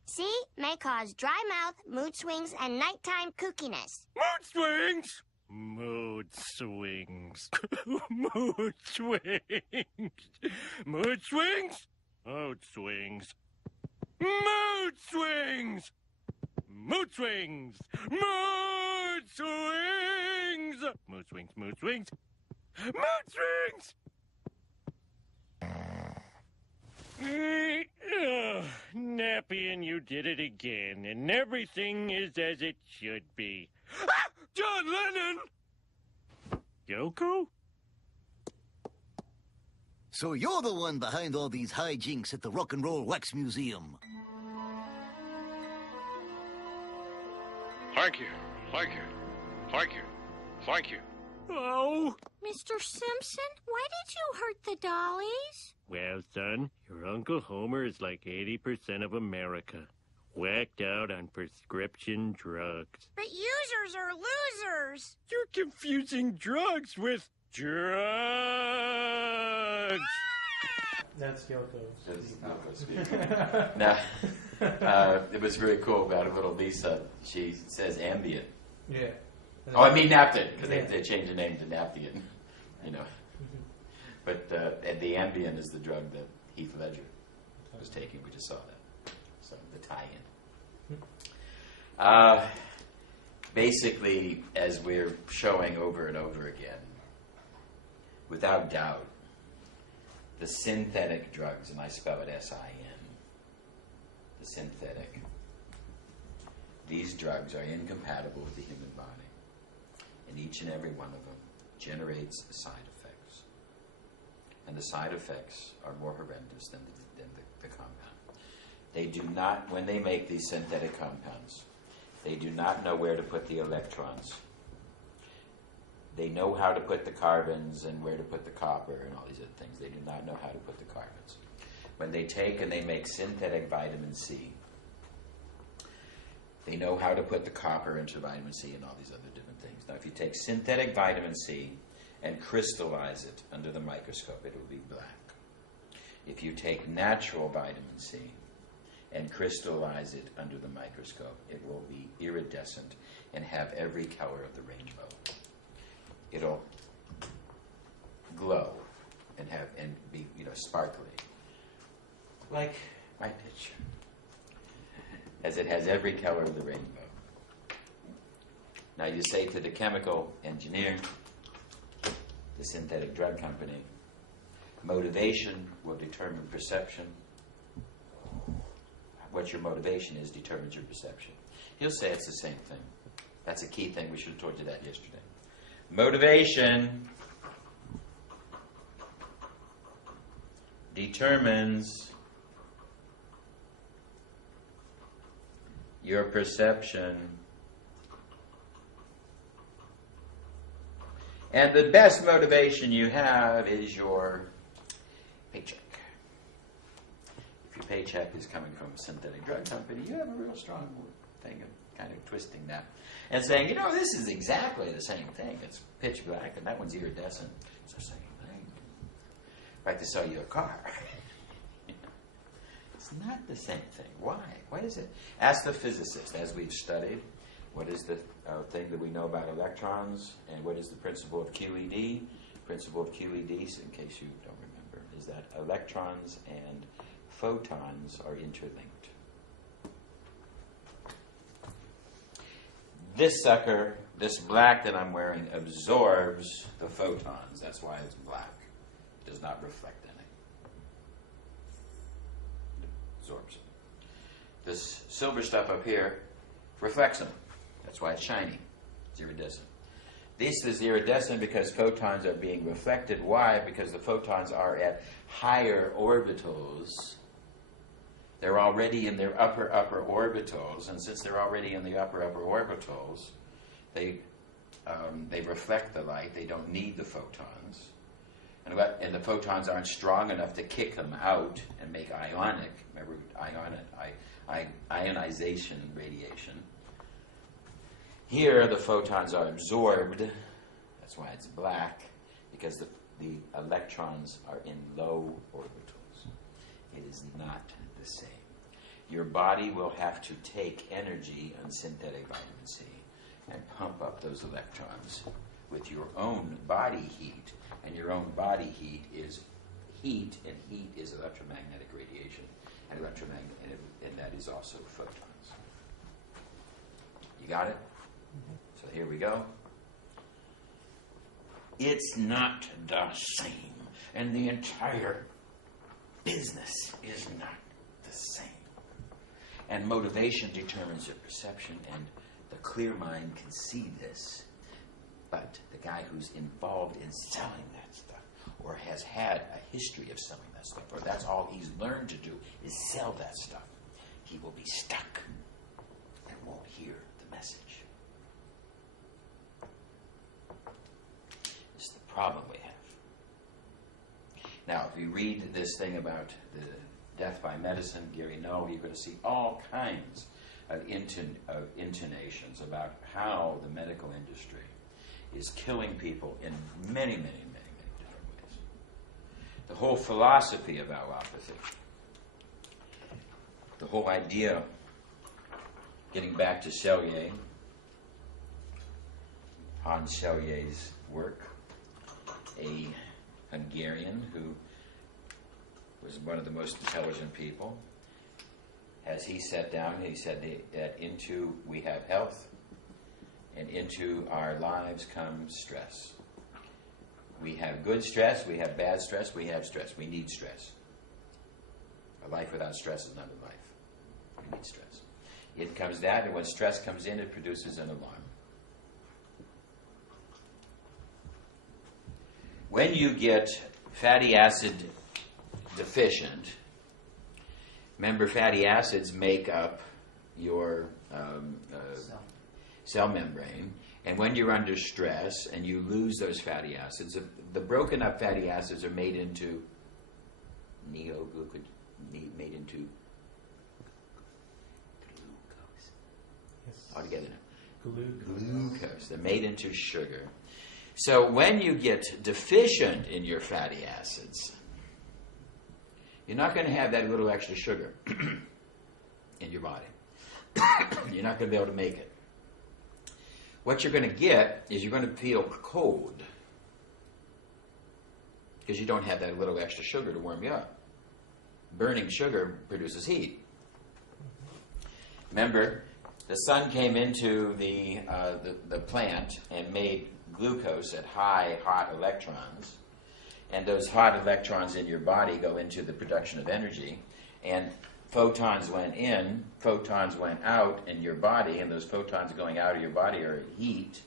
See? May cause dry mouth, mood swings, and nighttime kookiness. Mood swings? Mood swings. Mood swings. Mood swings? Mood swings. Mood swings! Mood swings! Mood swings! Mood swings, mood swings. Mood swings! Nappian, you did it again, and everything is as it should be. Ah! John Lennon! Yoko? So you're the one behind all these hijinks at the Rock and Roll Wax Museum. Thank you. Thank you. Thank you. Thank you. Oh! Mr. Simpson, why did you hurt the dollies? Well, son, your Uncle Homer is like 80% of America. Whacked out on prescription drugs. But users are losers. You're confusing drugs with drugs! That's Yoko. That's Yoko speaking. Now, it was very cool about little Lisa. She says Ambien. Yeah. Oh, I mean Napton, because they changed the name to Naption, you know. But and the Ambien is the drug that Heath Ledger was taking. We just saw that. So the tie-in. Basically, as we're showing over and over again, without doubt, the synthetic drugs, and I spell it S-I-N, the synthetic, these drugs are incompatible with the human body. And each and every one of them generates side effects. and the side effects are more horrendous than the compound. They do not, when they make these synthetic compounds, they do not know where to put the electrons. They know how to put the carbons and where to put the copper and all these other things. They do not know how to put the carbons. When they take and they make synthetic vitamin C, they know how to put the copper into vitamin C and all these other different things. Now, if you take synthetic vitamin C and crystallize it under the microscope, it will be black. If you take natural vitamin C and crystallize it under the microscope, it will be iridescent and have every color of the rainbow. It'll glow and be sparkly, like my picture, as it has every color of the rainbow. Now you say to the chemical engineer, the synthetic drug company, motivation will determine perception. What your motivation is determines your perception. He'll say it's the same thing. That's a key thing. We should have told you that yesterday. Motivation determines your perception. And the best motivation you have is your paycheck. If your paycheck is coming from a synthetic drug company, you have a real strong thing of kind of twisting that and saying, this is exactly the same thing. It's pitch black, and that one's iridescent. It's the same thing. Like to sell you a car. It's not the same thing. Why? Why is it? Ask the physicist, as we've studied, what is the thing that we know about electrons, and what is the principle of QED? Principle of QED, in case you don't remember, is that electrons and photons are interlinked. This sucker, this black that I'm wearing, absorbs the photons. That's why it's black. It does not reflect any. It absorbs them. This silver stuff up here reflects them. That's why it's shiny. It's iridescent. This is iridescent because photons are being reflected. Why? Because the photons are at higher orbitals. They're already in their upper orbitals, and since they're already in the upper orbitals, they reflect the light. They don't need the photons, and the photons aren't strong enough to kick them out and make ionic. Remember, ionization radiation. Here, the photons are absorbed. That's why it's black, because the electrons are in low orbitals. It is not the same. Your body will have to take energy on synthetic vitamin C and pump up those electrons with your own body heat. And your own body heat is heat, and heat is electromagnetic radiation, and and that is also photons. You got it? So here we go. It's not the same, and the entire business is not the same. And motivation determines your perception, and the clear mind can see this. But the guy who's involved in selling that stuff, or has had a history of selling that stuff, or that's all he's learned to do is sell that stuff, he will be stuck and won't hear the message. It's the problem we have. Now, if you read this thing about the death by medicine, Gary Null, you're going to see all kinds of intonations about how the medical industry is killing people in many, many, many, many different ways. The whole philosophy of allopathy, the whole idea, getting back to Selye, Hans Selye's work, a Hungarian who was one of the most intelligent people. As he sat down, he said that we have health, and into our lives comes stress. We have good stress, we have bad stress, we have stress. We need stress. A life without stress is not a life. We need stress. It comes down, and when stress comes in, it produces an alarm. When you get fatty acid deficient, remember fatty acids make up your cell membrane, and when you're under stress and you lose those fatty acids, the broken up fatty acids are made into glucose. Yes. All together now. Glucose. They're made into sugar. So when you get deficient in your fatty acids, you're not going to have that little extra sugar in your body. You're not going to be able to make it. What you're going to get is you're going to feel cold because you don't have that little extra sugar to warm you up. Burning sugar produces heat. Remember, the sun came into the plant and made glucose at high hot electrons, and those hot electrons in your body go into the production of energy, and photons went in, photons went out in your body, and those photons going out of your body are heat,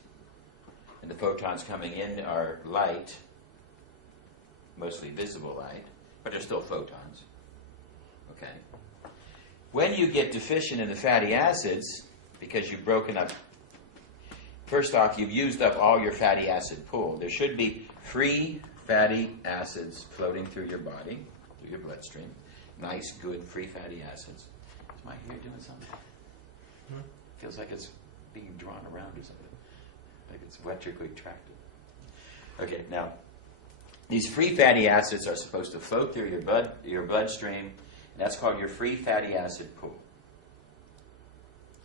and the photons coming in are light, mostly visible light, but they're still photons. Okay. When you get deficient in the fatty acids, because you've broken up, first off, you've used up all your fatty acid pool. There should be free fatty acids floating through your body, through your bloodstream. Nice, good, free fatty acids. Is my hair doing something? Feels like it's being drawn around or something. Like it's electrically attracted. Okay, now, these free fatty acids are supposed to float through your bloodstream, and that's called your free fatty acid pool.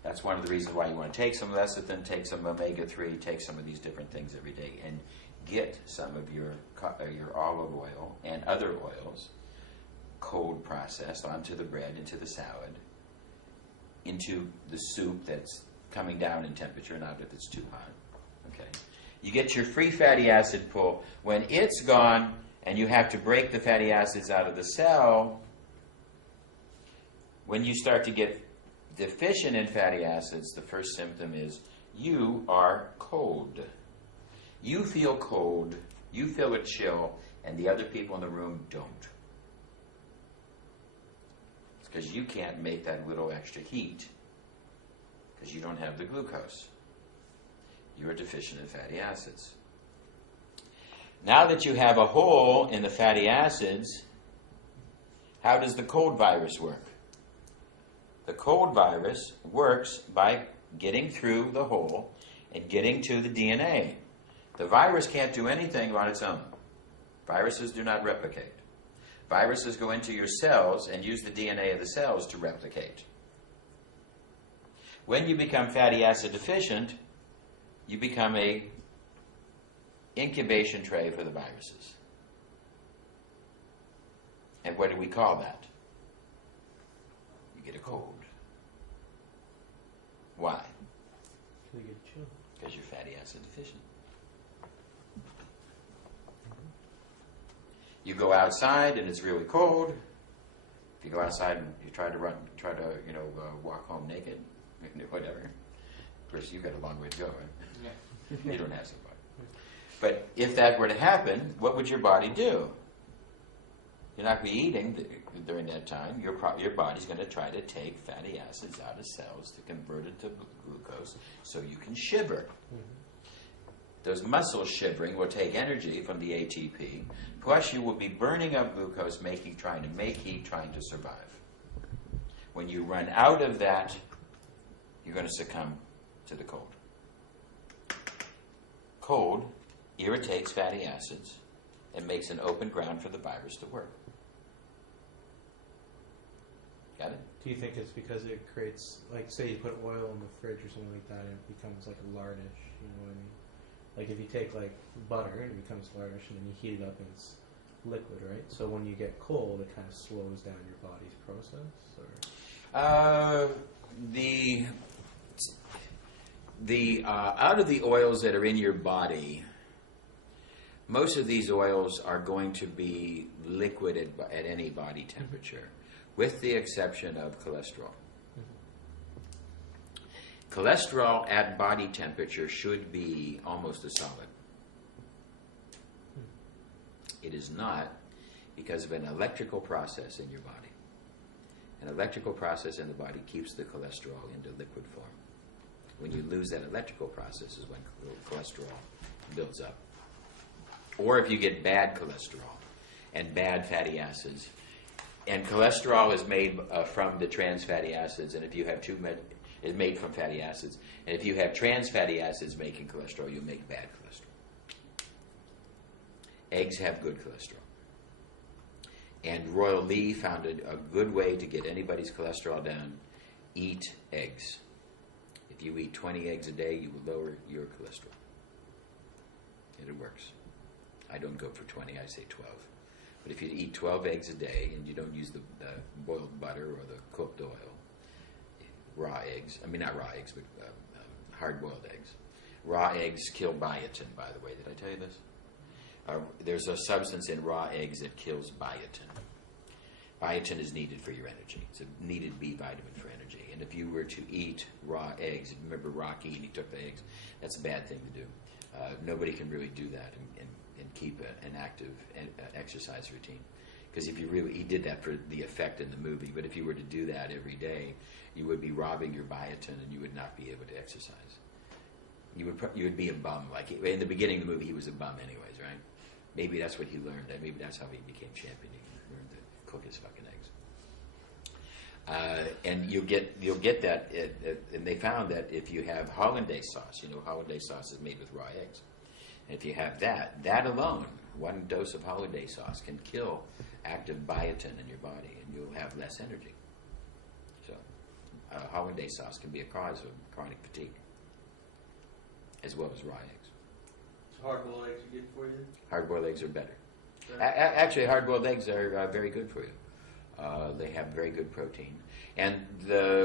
That's one of the reasons why you want to take some lecithin, take some omega-3, take some of these different things every day, and get some of your olive oil and other oils cold processed onto the bread, into the salad, into the soup that's coming down in temperature, not if it's too hot. Okay. You get your free fatty acid pool. When it's gone and you have to break the fatty acids out of the cell, when you start to get deficient in fatty acids, the first symptom is you are cold. You feel cold, you feel a chill, and the other people in the room don't. It's because you can't make that little extra heat because you don't have the glucose. You are deficient in fatty acids. Now that you have a hole in the fatty acids, how does the cold virus work? The cold virus works by getting through the hole and getting to the DNA. The virus can't do anything on its own. Viruses do not replicate. Viruses go into your cells and use the DNA of the cells to replicate. When you become fatty acid deficient, you become a incubation tray for the viruses. And what do we call that? You get a cold. Why? Because you're fatty acid deficient. You go outside and it's really cold. If you go outside and you try to walk home naked, whatever. Of course, you've got a long way to go, right? Yeah. You don't have somebody. But if that were to happen, what would your body do? You're not going to be eating during that time. Your body's going to try to take fatty acids out of cells to convert it to glucose so you can shiver. Those muscles shivering will take energy from the ATP, plus you will be burning up glucose, trying to make heat, trying to survive. When you run out of that, you're going to succumb to the cold. Cold irritates fatty acids and makes an open ground for the virus to work. Got it? Do you think it's because it creates, like, say you put oil in the fridge or something like that, and it becomes like a lardish, you know what I mean? Like if you take like butter and it becomes lardish and then you heat it up and it's liquid, right? So when you get cold, it kind of slows down your body's process? Or? Out of the oils that are in your body, most of these oils are going to be liquid at any body temperature, with the exception of cholesterol. Cholesterol at body temperature should be almost a solid. It is not because of an electrical process in your body. An electrical process in the body keeps the cholesterol into liquid form. When you lose that electrical process is when cholesterol builds up. Or if you get bad cholesterol and bad fatty acids. And cholesterol is made from the trans fatty acids, and if you have is made from fatty acids. And if you have trans fatty acids making cholesterol, you make bad cholesterol. Eggs have good cholesterol. And Royal Lee found a good way to get anybody's cholesterol down. Eat eggs. If you eat 20 eggs a day, you will lower your cholesterol. And it works. I don't go for 20, I say 12. But if you eat 12 eggs a day and you don't use the boiled butter or the cooked oil, raw eggs, I mean not raw eggs, but hard-boiled eggs. Raw eggs kill biotin, by the way. Did I tell you this? There's a substance in raw eggs that kills biotin. Biotin is needed for your energy. It's a needed B vitamin for energy. And if you were to eat raw eggs, remember Rocky and he took the eggs, that's a bad thing to do. Nobody can really do that and keep an active exercise routine. Because if you he did that for the effect in the movie, but if you were to do that every day, you would be robbing your biotin and you would not be able to exercise. You would be a bum. Like in the beginning of the movie, he was a bum anyways, right? Maybe that's what he learned. Maybe that's how he became champion. He learned to cook his fucking eggs. And you'll get that. And they found that if you have hollandaise sauce, hollandaise sauce is made with raw eggs. And if you have that alone, one dose of hollandaise sauce can kill active biotin in your body, and you'll have less energy. So, hollandaise sauce can be a cause of chronic fatigue, as well as raw eggs. Hard-boiled eggs are good for you? Hard-boiled eggs are better. Actually, hard-boiled eggs are very good for you. They have very good protein. And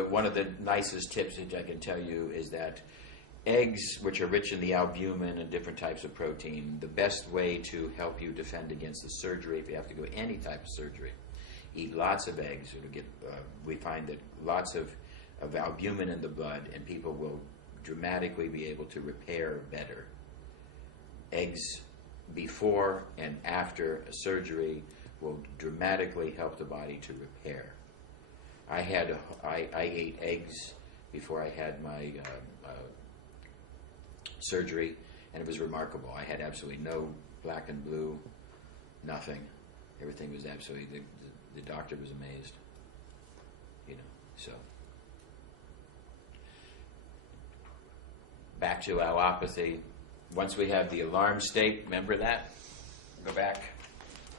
one of the nicest tips that I can tell you is that eggs, which are rich in the albumin and different types of protein, the best way to help you defend against the surgery, if you have to go any type of surgery, eat lots of eggs. We find that lots of albumin in the blood, and people will dramatically be able to repair better. Eggs before and after a surgery will dramatically help the body to repair. I ate eggs before I had my surgery, and it was remarkable. I had absolutely no black and blue, nothing. Everything was absolutely, the doctor was amazed. So. Back to allopathy. Once we have the alarm state, remember that? Go back.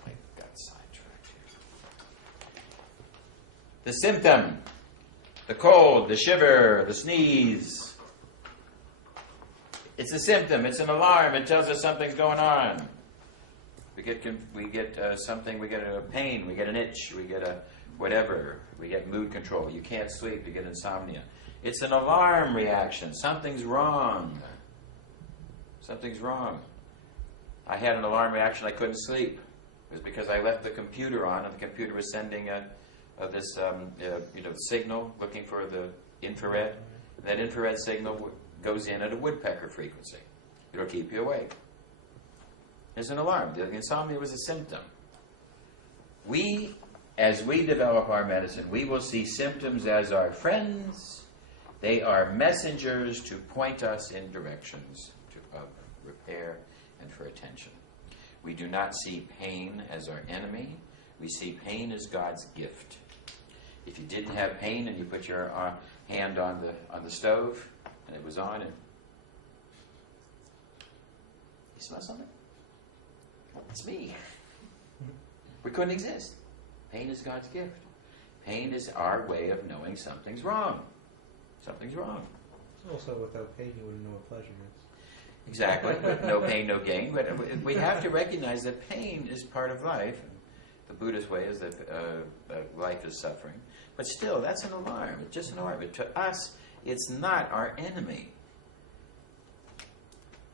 I got sidetracked here. The symptom, the cold, the shiver, the sneeze. It's a symptom. It's an alarm. It tells us something's going on. We get something. We get a pain. We get an itch. We get a whatever. We get mood control. You can't sleep. You get insomnia. It's an alarm reaction. Something's wrong. Something's wrong. I had an alarm reaction. I couldn't sleep. It was because I left the computer on, and the computer was sending this signal, looking for the infrared. That infrared signal goes in at a woodpecker frequency. It'll keep you awake. There's an alarm. The insomnia was a symptom. As we develop our medicine, we will see symptoms as our friends. They are messengers to point us in directions of repair and for attention. We do not see pain as our enemy. We see pain as God's gift. If you didn't have pain and you put your hand on the stove and it was on, and you smell something? It's me. We couldn't exist. Pain is God's gift. Pain is our way of knowing something's wrong. Something's wrong. Also, without pain, you wouldn't know what pleasure is. Exactly. But no pain, no gain. But we have to recognize that pain is part of life. The Buddhist way is that life is suffering. But still, that's an alarm. It's just an alarm. But to us, it's not our enemy.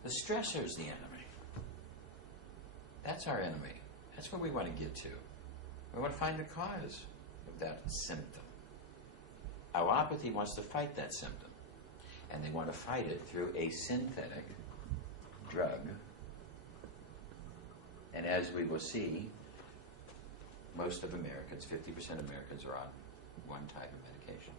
The stressor is the enemy. That's our enemy. That's what we want to get to. We want to find the cause of that symptom. Allopathy wants to fight that symptom. And they want to fight it through a synthetic drug. And as we will see, most of Americans, 50% of Americans, are on one type of medication.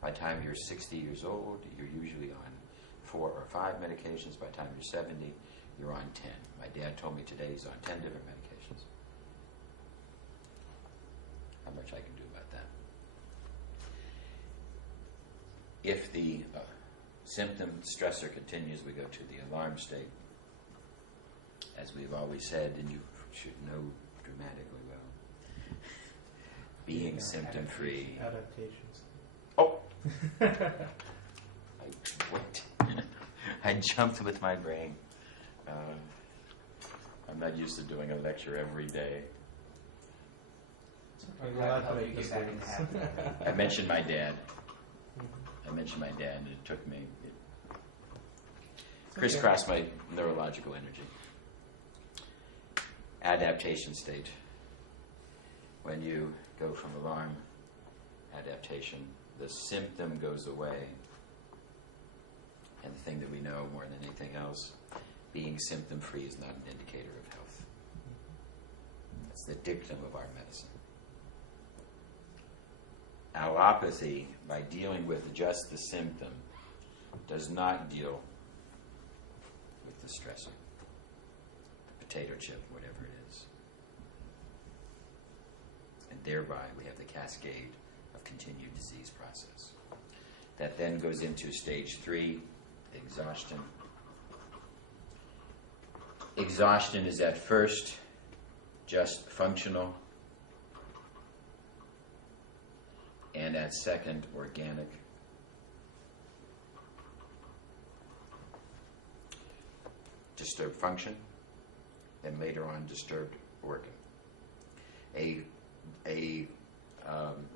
By the time you're 60 years old, you're usually on 4 or 5 medications. By the time you're 70, you're on 10. My dad told me today he's on 10 different medications. Not much I can do about that. If the symptom stressor continues, we go to the alarm state. As we've always said, and you should know dramatically well, being symptom-free. Adaptations. Oh! What? I jumped with my brain. I'm not used to doing a lecture every day. I mentioned my dad. And it took me. It crisscrossed my neurological energy. Adaptation state. When you go from alarm adaptation, the symptom goes away. And the thing that we know more than anything else, being symptom-free is not an indicator of health. That's the dictum of our medicine. Allopathy, by dealing with just the symptom, does not deal with the stressor, the potato chip, whatever it is. And thereby we have the cascade of continued disease process. That then goes into stage 3, exhaustion. Exhaustion is at first just functional, and at second, organic. Disturbed function, and later on, disturbed organ. A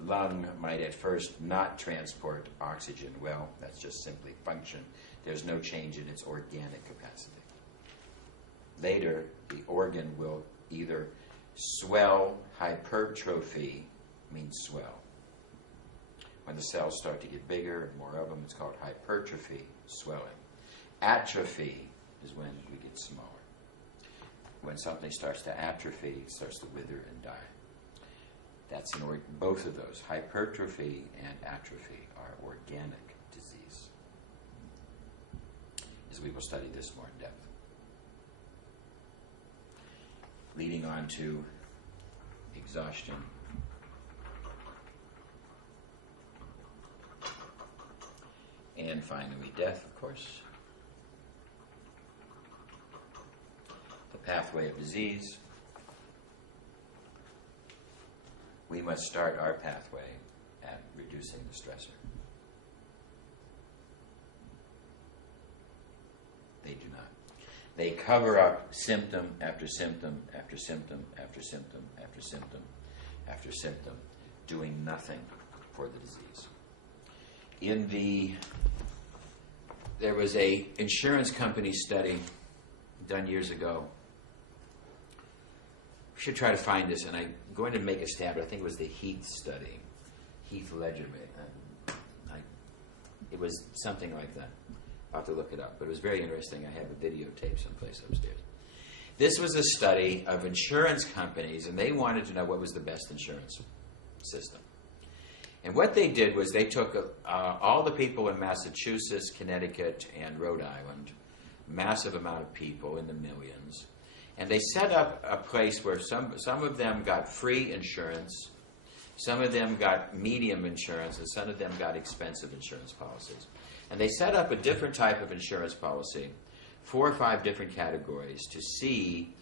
lung might at first not transport oxygen well. That's just simply function. There's no change in its organic capacity. Later, the organ will either swell, hypertrophy means swell. When the cells start to get bigger and more of them, it's called hypertrophy, swelling. Atrophy is when we get smaller. When something starts to atrophy, it starts to wither and die. That's both of those, hypertrophy and atrophy, are organic disease. As we will study this more in depth. Leading on to exhaustion. And finally, death, of course. The pathway of disease. We must start our pathway at reducing the stressor. They do not. They cover up symptom after symptom after symptom after symptom after symptom after symptom, doing nothing for the disease. There was a insurance company study done years ago. We should try to find this, and I'm going to make a stab. I think it was the Heath study. Heath Ledger made. It was something like that. I'll have to look it up, but it was very interesting. I have a videotape someplace upstairs. This was a study of insurance companies, and they wanted to know what was the best insurance system. And what they did was they took all the people in Massachusetts, Connecticut, and Rhode Island, massive amount of people in the millions, and they set up a place where some of them got free insurance, some of them got medium insurance, and some of them got expensive insurance policies. And they set up a different type of insurance policy, 4 or 5 different categories, to see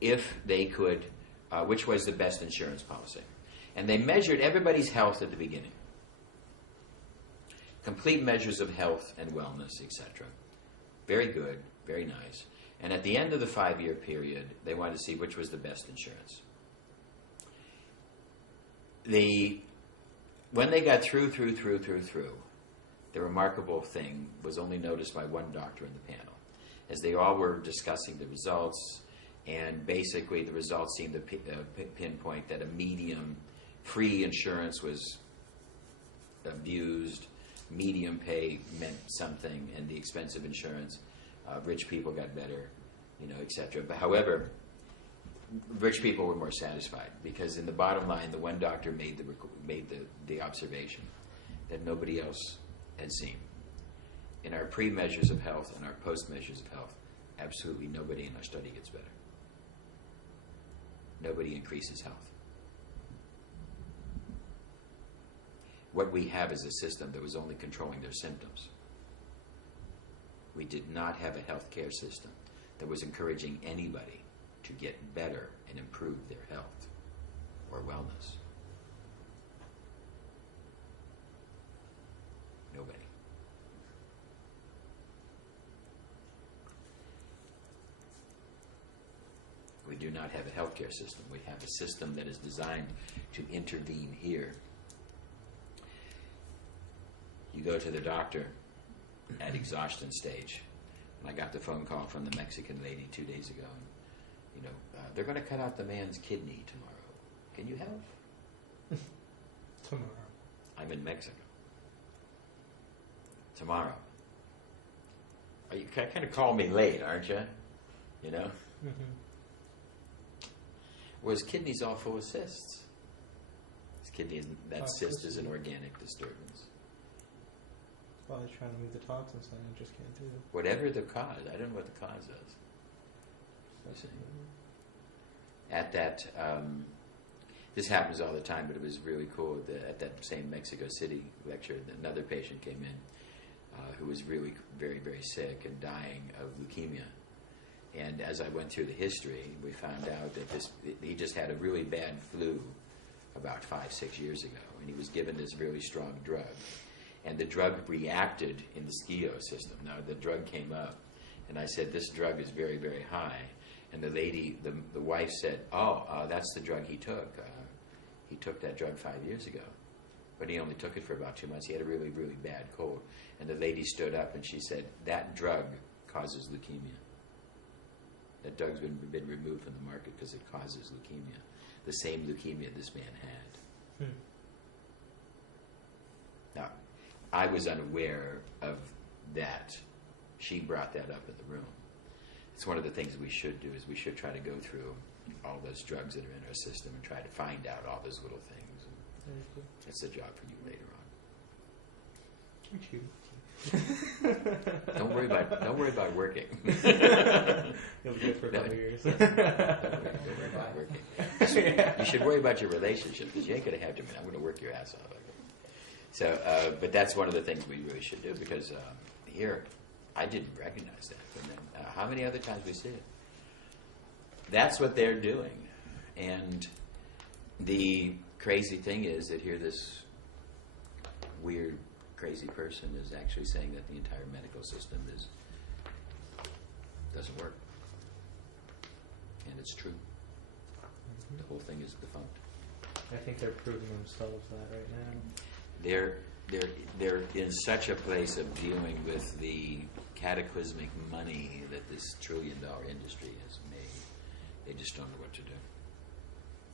if they could, which was the best insurance policy. And they measured everybody's health at the beginning. Complete measures of health and wellness, etc. Very good, very nice. And at the end of the 5-year period, they wanted to see which was the best insurance. When they got through, the remarkable thing was only noticed by one doctor in the panel, as they all were discussing the results, and basically the results seemed to pinpoint that a medium free insurance was abused, medium pay meant something, and the expensive insurance Rich people got better, etc. But however, rich people were more satisfied because in the bottom line, the one doctor made the observation that nobody else had seen. In our pre-measures of health and our post-measures of health, absolutely nobody in our study gets better. Nobody increases health. What we have is a system that was only controlling their symptoms. We did not have a healthcare system that was encouraging anybody to get better and improve their health or wellness. Nobody. We do not have a healthcare system. We have a system that is designed to intervene here. You go to the doctor at exhaustion stage. And I got the phone call from the Mexican lady 2 days ago. And, they're going to cut out the man's kidney tomorrow. Can you help? Tomorrow. I'm in Mexico. Tomorrow. You kind of call me late, aren't you? Mm-hmm. Whereas kidney's all full of cysts. That cyst is an organic disturbance. Probably trying to move the toxins and I just can't do it. Whatever the cause, I don't know what the cause is. At that, this happens all the time, but it was really cool. At that same Mexico City lecture, another patient came in who was really very, very sick and dying of leukemia. And as I went through the history, we found out that he just had a really bad flu about 5-6 years ago, and he was given this really strong drug. And the drug reacted in the SCIO system. Now, the drug came up, and I said, this drug is very, very high. And the lady, the wife said, that's the drug he took. He took that drug 5 years ago. But he only took it for about 2 months. He had a really, really bad cold. And the lady stood up, and she said, that drug causes leukemia. That drug's been removed from the market because it causes leukemia. The same leukemia this man had. Now, I was unaware of that. She brought that up in the room. It's one of the things we should do is we should try to go through all those drugs that are in our system and try to find out all those little things. That's a job for you later on. Thank you. Don't worry about working. You'll be good for a couple of years. Don't worry about working. You should worry about your relationship because you ain't going to have to. I'm going to work your ass off. So, but that's one of the things we really should do because here, I didn't recognize that. And then, how many other times we see it? That's what they're doing. And the crazy thing is that here this weird, crazy person is actually saying that the entire medical system doesn't work. And it's true. The whole thing is defunct. I think they're proving themselves that right now. They're in such a place of dealing with the cataclysmic money that this trillion-dollar industry has made. They just don't know what to do.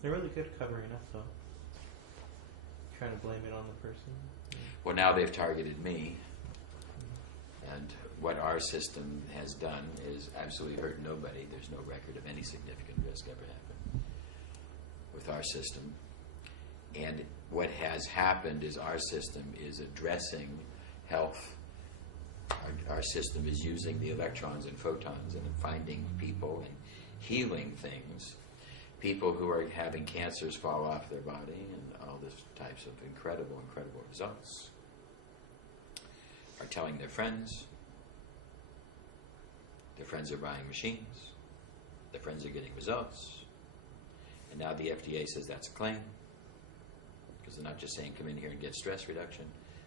They're really good at covering up, though. Trying to blame it on the person. Well, now they've targeted me. And what our system has done is absolutely hurt nobody. There's no record of any significant risk ever happened with our system. And what has happened is our system is addressing health. Our system is using the electrons and photons and finding people and healing things. People who are having cancers fall off their body and all these types of incredible, incredible results are telling their friends. Their friends are buying machines. Their friends are getting results. And now the FDA says that's a claim. Because they're not just saying come in here and get stress reduction.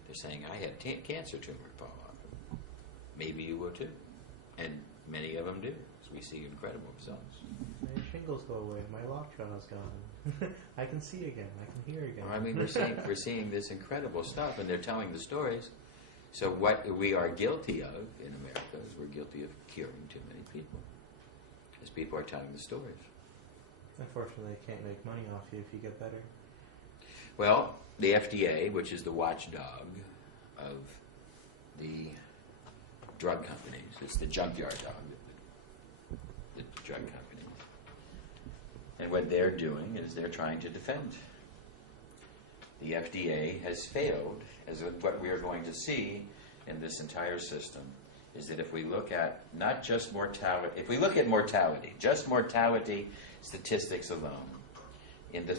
They're saying I had cancer tumor fall off. Maybe you will too. And many of them do. So we see incredible results. My shingles go away. My lockjaw's gone. I can see again. I can hear again. I mean, we're seeing this incredible stuff, and they're telling the stories. So what we are guilty of in America is we're guilty of curing too many people, as people are telling the stories. Unfortunately, they can't make money off you if you get better. Well, the FDA, which is the watchdog of the drug companies. It's the junkyard dog, the drug companies. And what they're doing is they're trying to defend. The FDA has failed, as what we are going to see in this entire system is that if we look at not just mortality, if we look at mortality, just mortality statistics alone, in the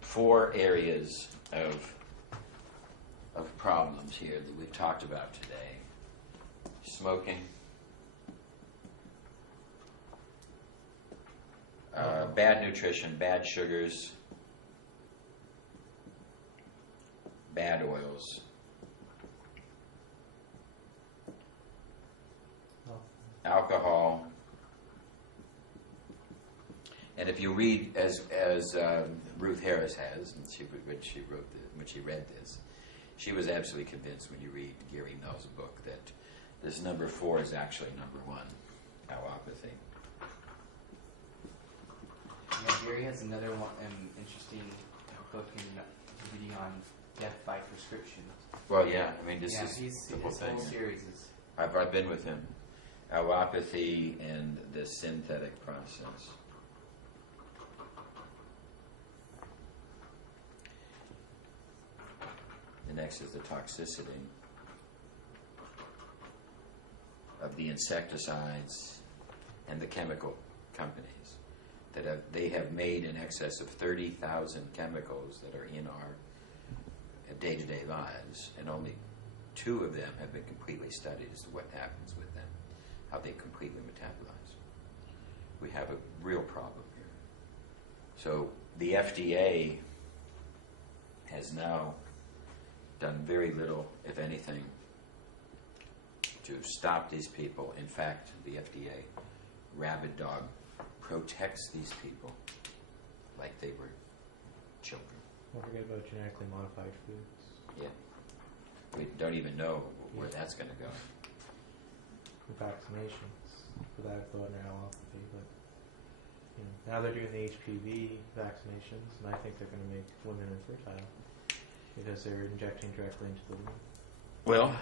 4 areas of problems here that we've talked about today, smoking, bad nutrition, bad sugars, bad oils, alcohol, and if you read as Ruth Harris has, and when she read this, she was absolutely convinced when you read Gary Mel's book that this number 4 is actually number 1, allopathy. Yeah, Gary has another one, interesting book in reading on death by prescription. Well, yeah, I mean, this is the whole his thing. whole series is. I've been with him. Allopathy and the synthetic process. The next is the toxicity of the insecticides and the chemical companies that they have made in excess of 30,000 chemicals that are in our day-to-day lives, and only 2 of them have been completely studied as to what happens with them, how they completely metabolize. We have a real problem here. So the FDA has now done very little, if anything, to stop these people. In fact, the FDA, rabid dog, protects these people like they were children. Don't forget about genetically modified foods. Yeah. We don't even know where that's going to go. Vaccinations, for that thought in allopathy, but now they're doing the HPV vaccinations, and I think they're going to make women infertile because they're injecting directly into the womb. Well,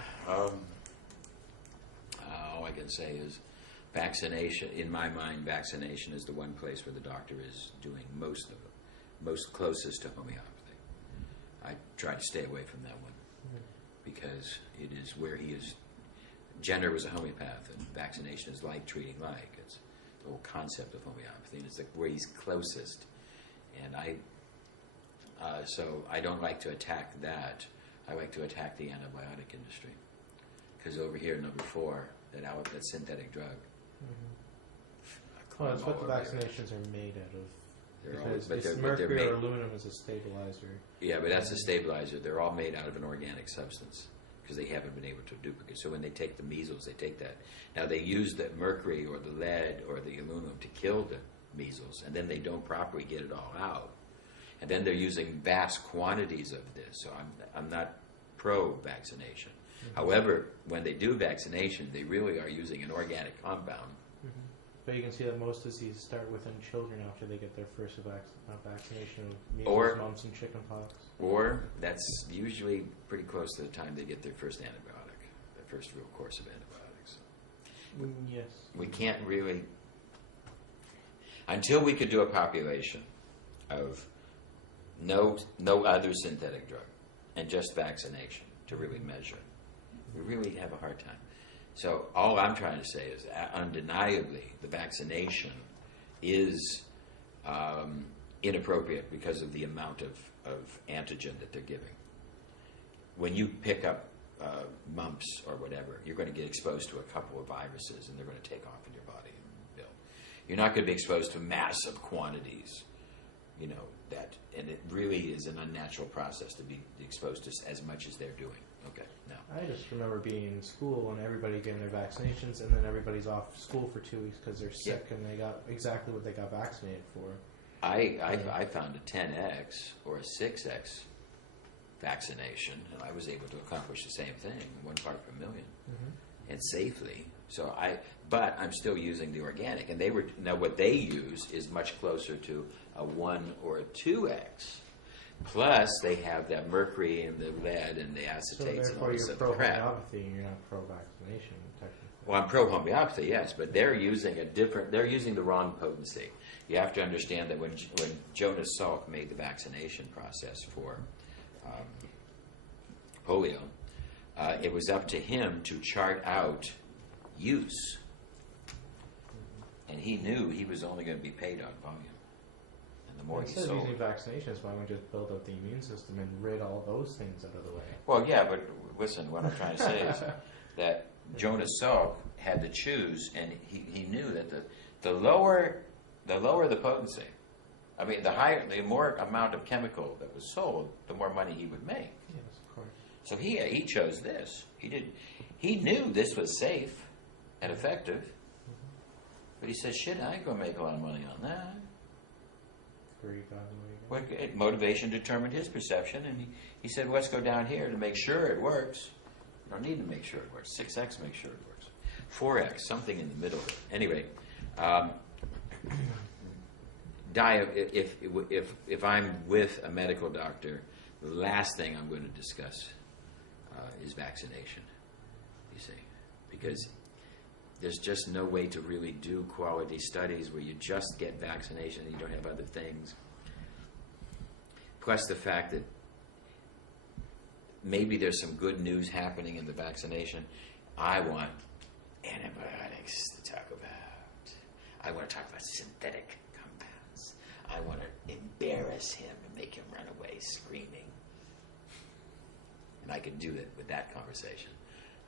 all I can say is vaccination, in my mind, vaccination is the one place where the doctor is doing most of it, most closest to homeopathy. I try to stay away from that one because it is where he is. Jenner was a homeopath, and vaccination is like treating like. It's the whole concept of homeopathy, and it's where he's closest. And so I don't like to attack that. I like to attack the antibiotic industry because over here, number 4, that synthetic drug. Well, that's what the vaccinations are made out of. Because mercury or aluminum is a stabilizer. Yeah, but that's a stabilizer. They're all made out of an organic substance because they haven't been able to duplicate. So when they take the measles, they take that. Now they use the mercury or the lead or the aluminum to kill the measles, and then they don't properly get it all out. And then they're using vast quantities of this. So I'm not pro-vaccination. However, when they do vaccination, they really are using an organic compound. But you can see that most diseases start within children after they get their first vaccination of measles, mumps, and chickenpox. Or that's usually pretty close to the time they get their first antibiotic, their first real course of antibiotics. Yes. We can't really, until we could do a population of no other synthetic drug and just vaccination to really measure, we really have a hard time. So all I'm trying to say is undeniably the vaccination is inappropriate because of the amount of antigen that they're giving. When you pick up mumps or whatever, you're going to get exposed to a couple of viruses and they're going to take off in your body and build. You're not going to be exposed to massive quantities, and it really is an unnatural process to be exposed to as much as they're doing. Okay, now. I just remember being in school and everybody getting their vaccinations, and then everybody's off school for 2 weeks because they're sick and they got exactly what they got vaccinated for. I found a 10x or a 6x vaccination, and I was able to accomplish the same thing, 1 part per million, and safely. So but I'm still using the organic, and now what they use is much closer to a 1 or a 2x. Plus, they have that mercury and the lead and the acetates So and all therefore this you're other crap. pro-homeopathy and you're not pro-vaccination, technically. Well, I'm pro-homeopathy, yes, but they're using they're using the wrong potency. You have to understand that when Jonas Salk made the vaccination process for polio, it was up to him to chart out use. And he knew he was only going to be paid on volume. And the more he Instead sold. of using vaccinations, why don't we just build up the immune system and rid all those things out of the way? Well, yeah, but listen, what I'm trying to say is that Jonas Salk had to choose, and he knew that the lower the potency, I mean, the more amount of chemical that was sold, the more money he would make. Yes, of course. So he chose this. He knew this was safe and effective, but he said, "Shit, I ain't gonna make a lot of money on that." Well, motivation determined his perception, and he said, "Let's go down here to make sure it works." You don't need to make sure it works. 6x makes sure it works. 4x, something in the middle. Anyway, if I'm with a medical doctor, the last thing I'm going to discuss is vaccination. You see, because there's just no way to really do quality studies where you just get vaccination and you don't have other things. Plus the fact that maybe there's some good news happening in the vaccination. I want antibiotics to talk about. I want to talk about synthetic compounds. I want to embarrass him and make him run away screaming. And I can do it with that conversation.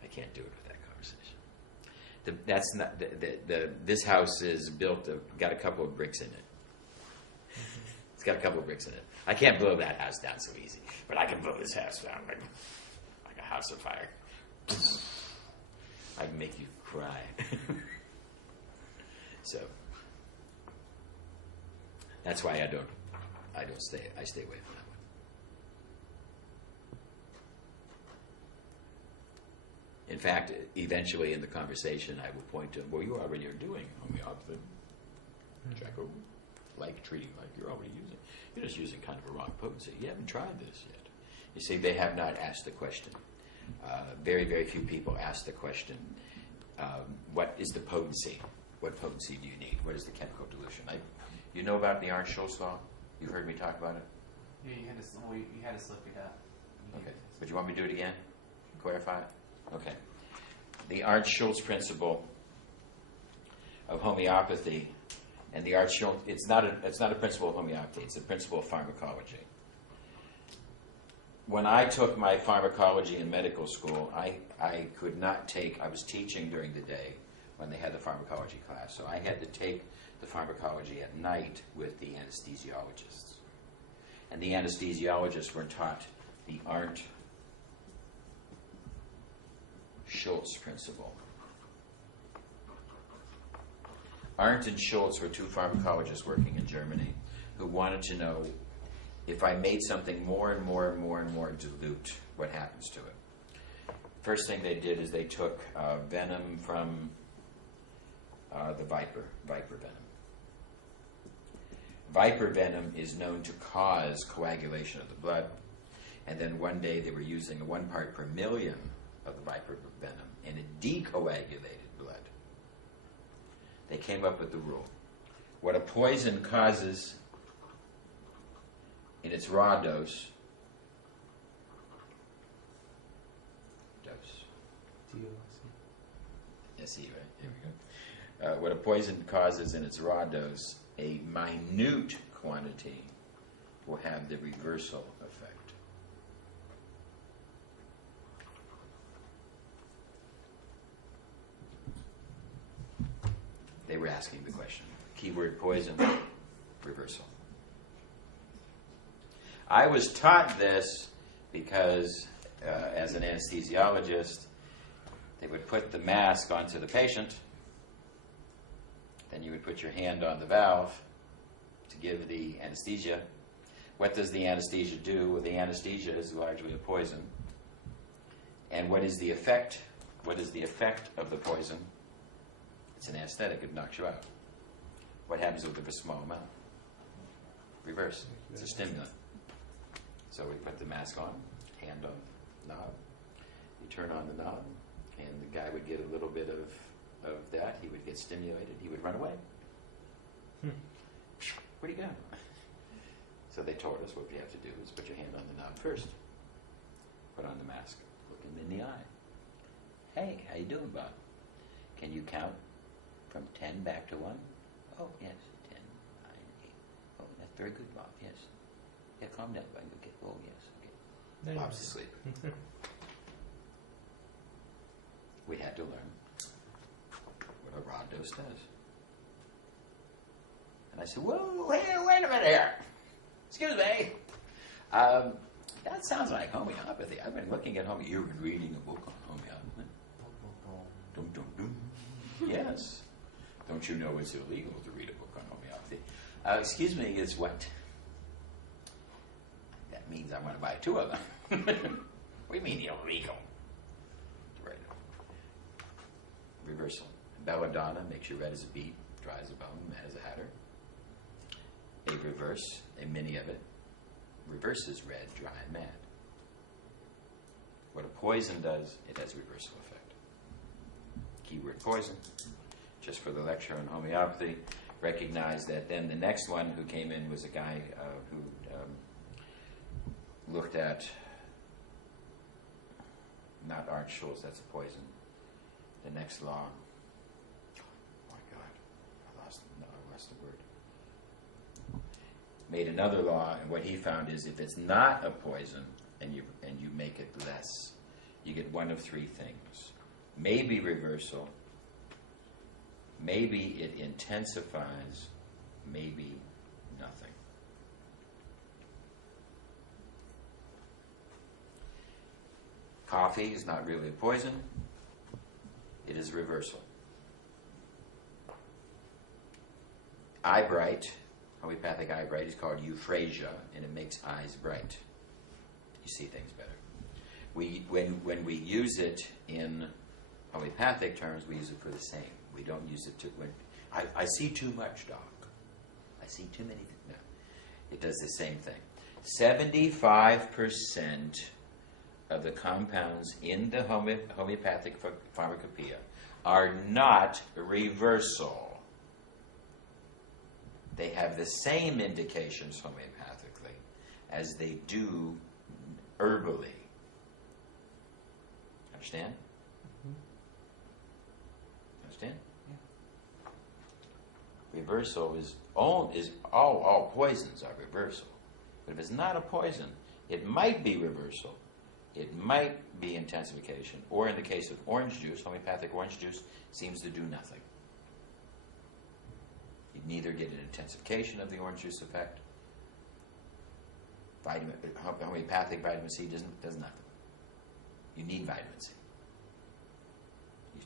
I can't do it with that conversation. That's not this house is built. Got a couple of bricks in it. It's got a couple of bricks in it. I can't blow that house down so easy, but I can blow this house down like a house of fire. I can make you cry. So that's why I stay away from that one. In fact, eventually in the conversation, I will point to, well, you already are doing homeopathy. Jacko, like treating like you're already using. You're just using kind of a wrong potency. You haven't tried this yet. You see, they have not asked the question. Very, very few people ask the question, what is the potency? What potency do you need? What is the chemical dilution? You know about the Arndt-Schultz law? You've heard me talk about it? Yeah, you had to slip it up. Okay. But you want me to do it again? Clarify it? Okay. The Arndt-Schultz principle of homeopathy, and the Arndt-Schultz, it's not a principle of homeopathy, it's a principle of pharmacology. When I took my pharmacology in medical school, I could not take, I was teaching during the day when they had the pharmacology class, so I had to take the pharmacology at night with the anesthesiologists. And the anesthesiologists were taught the Arndt-Schultz principle. Arndt and Schultz were two pharmacologists working in Germany who wanted to know if I made something more and more and more and more dilute, what happens to it? First thing they did is they took venom from the viper venom. Viper venom is known to cause coagulation of the blood, and then one day they were using 1 part per million of the viper venom, and it decoagulated blood. They came up with the rule. What a poison causes in its raw dose, SE, right? Here we go. What a poison causes in its raw dose, a minute quantity will have the reversal effect. They were asking the question. Keyword poison, reversal. I was taught this because as an anesthesiologist, they would put the mask onto the patient, then you would put your hand on the valve to give the anesthesia. What does the anesthesia do? Well, the anesthesia is largely a poison. And what is the effect? What is the effect of the poison? It's an anesthetic. It knocks you out. What happens with a small amount? Reverse. It's a stimulant. So we put the mask on, hand on knob. You turn on the knob, and the guy would get a little bit of that. He would get stimulated. He would run away. Where'd he go? So they told us what we have to do is put your hand on the knob first. Put on the mask. Look him in the eye. Hey, how you doing, Bob? Can you count from 10 back to 1? Oh, yes, 10, 9, 8. Oh, that's very good, Bob, yes. Yeah, calm down, Bob. Okay. Oh, yes, okay. Bob's asleep. We had to learn what a rod dose does. And I said, whoa, wait a minute here. Excuse me. That sounds like homeopathy. I've been looking at homeopathy. You've been reading a book on homeopathy. Dum, dum, dum. Yes. Don't you know it's illegal to read a book on homeopathy? Excuse me, is what? That means I'm going to buy 2 of them. What do you mean illegal? Right. Reversal. Belladonna makes you red as a beet, dry as a bone, mad as a hatter. A reverse, a mini of it, reverses red, dry, and mad. What a poison does, it has a reversal effect. Keyword poison. Just for the lecture on homeopathy, recognize that then the next one who came in was a guy who looked at, not Art Schultz, that's a poison. The next law, oh my God, I lost the word. Made another law, and what he found is if it's not a poison and you make it less, you get one of 3 things. Maybe reversal, maybe it intensifies, maybe nothing. Coffee is not really a poison. It is reversal. Eye bright, homeopathic eye bright, is called euphrasia, and it makes eyes bright. You see things better. When we use it in homeopathic terms, we use it for the same. We don't use it to, I see too much, doc. I see too many. No. It does the same thing. 75% of the compounds in the homeopathic pharmacopoeia are not reversal. They have the same indications homeopathically as they do herbally. Understand? Understand? Yeah. Reversal is all poisons are reversal. But if it's not a poison, it might be reversal. It might be intensification. Or in the case of orange juice, homeopathic orange juice seems to do nothing. You neither get an intensification of the orange juice effect. Homeopathic vitamin C does nothing. You need vitamin C.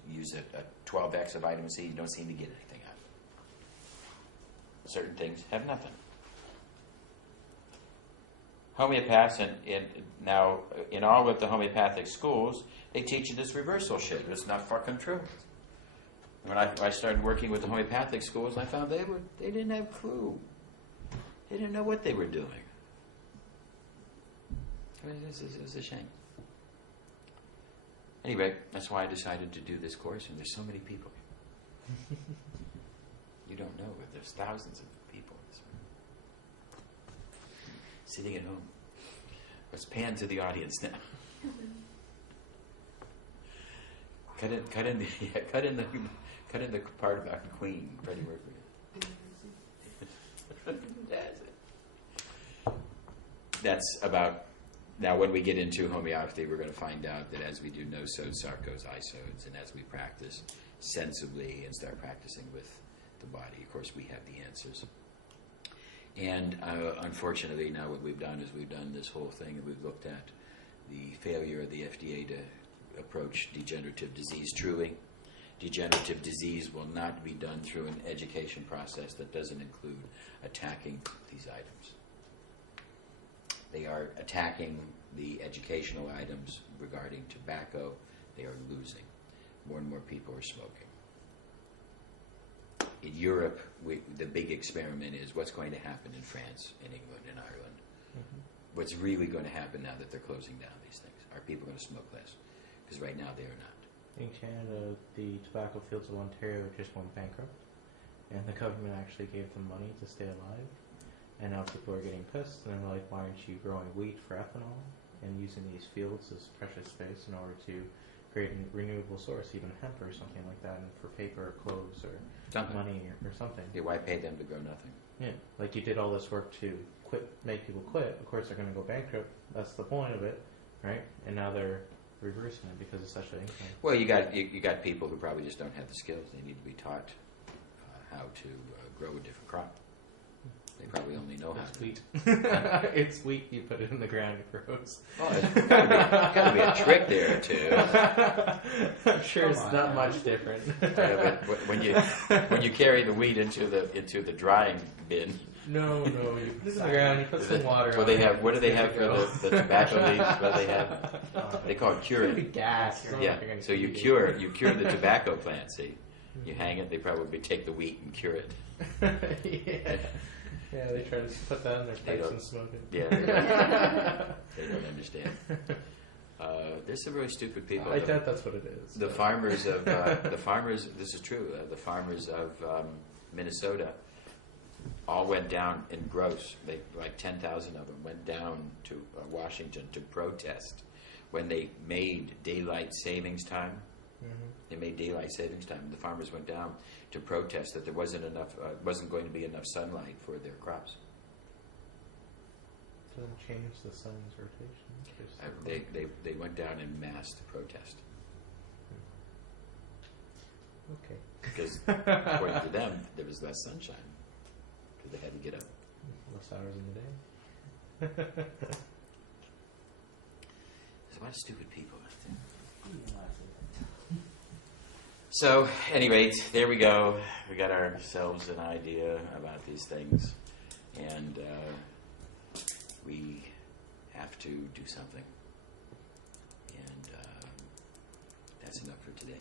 You use a 12x of vitamin C, you don't seem to get anything out of it. Certain things have nothing. Homeopaths, now in all of the homeopathic schools, they teach you this reversal shit. It's not fucking true. When I started working with the homeopathic schools, I found they didn't have a clue. They didn't know what they were doing. It was a shame. Anyway, that's why I decided to do this course, and there's so many people. You don't know, but there's thousands of people in this room. Sitting at home. Let's pan to the audience now. Cut in the part about Queen, Freddie Mercury. That's it. That's about. Now, when we get into homeopathy, we're going to find out that as we do nosodes, sarcos, isodes, and as we practice sensibly and start practicing with the body, of course, we have the answers. And unfortunately, now what we've done is we've done this whole thing, and we've looked at the failure of the FDA to approach degenerative disease truly. Degenerative disease will not be done through an education process that doesn't include attacking these items. They are attacking the educational items regarding tobacco. They are losing. More and more people are smoking. In Europe, the big experiment is what's going to happen in France, in England, in Ireland. what's really going to happen now that they're closing down these things. Are people going to smoke less? Because right now they are not. In Canada, the tobacco fields of Ontario just went bankrupt, and the government actually gave them money to stay alive. And now people are getting pissed, and they're like, why aren't you growing wheat for ethanol and using these fields as precious space in order to create a renewable source, even hemp or something like that, and for paper or clothes or money or something. Yeah, why pay them to grow nothing? Yeah, like you did all this work to make people quit. Of course, they're going to go bankrupt. That's the point of it, right? And now they're reversing it because it's such an income. Well, you got people who probably just don't have the skills. They need to be taught how to grow a different crop. They probably only know how to. Wheat. It's wheat. You put it in the ground, it grows. Oh, there's got to be a trick there too. I'm sure it's not much different. Yeah, but when you carry the wheat into the drying bin. No, you put it in the ground. You put some water. What on it. What do they have for the tobacco leaves? What do they have? They call it curing. Gas. Yeah. So you cure the tobacco plant. See, you hang it. They probably take the wheat and cure it. Yeah, they try to put that in their pipes and smoke it. Yeah, they don't understand. There's some really stupid people. I doubt that's what it is. The farmers of this is true. The farmers of Minnesota all went down in gross. They like 10,000 of them went down to Washington to protest when they made daylight savings time. Mm-hmm. They made daylight savings time. The farmers went down to protest that there wasn't going to be enough sunlight for their crops. Doesn't change the sun's rotation. They went down in mass to protest. Okay. Because according to them, there was less sunshine because they had to get up. Less hours in the day. There's a lot of stupid people out there. So, anyway, there we go. We got ourselves an idea about these things, and we have to do something. And that's enough for today.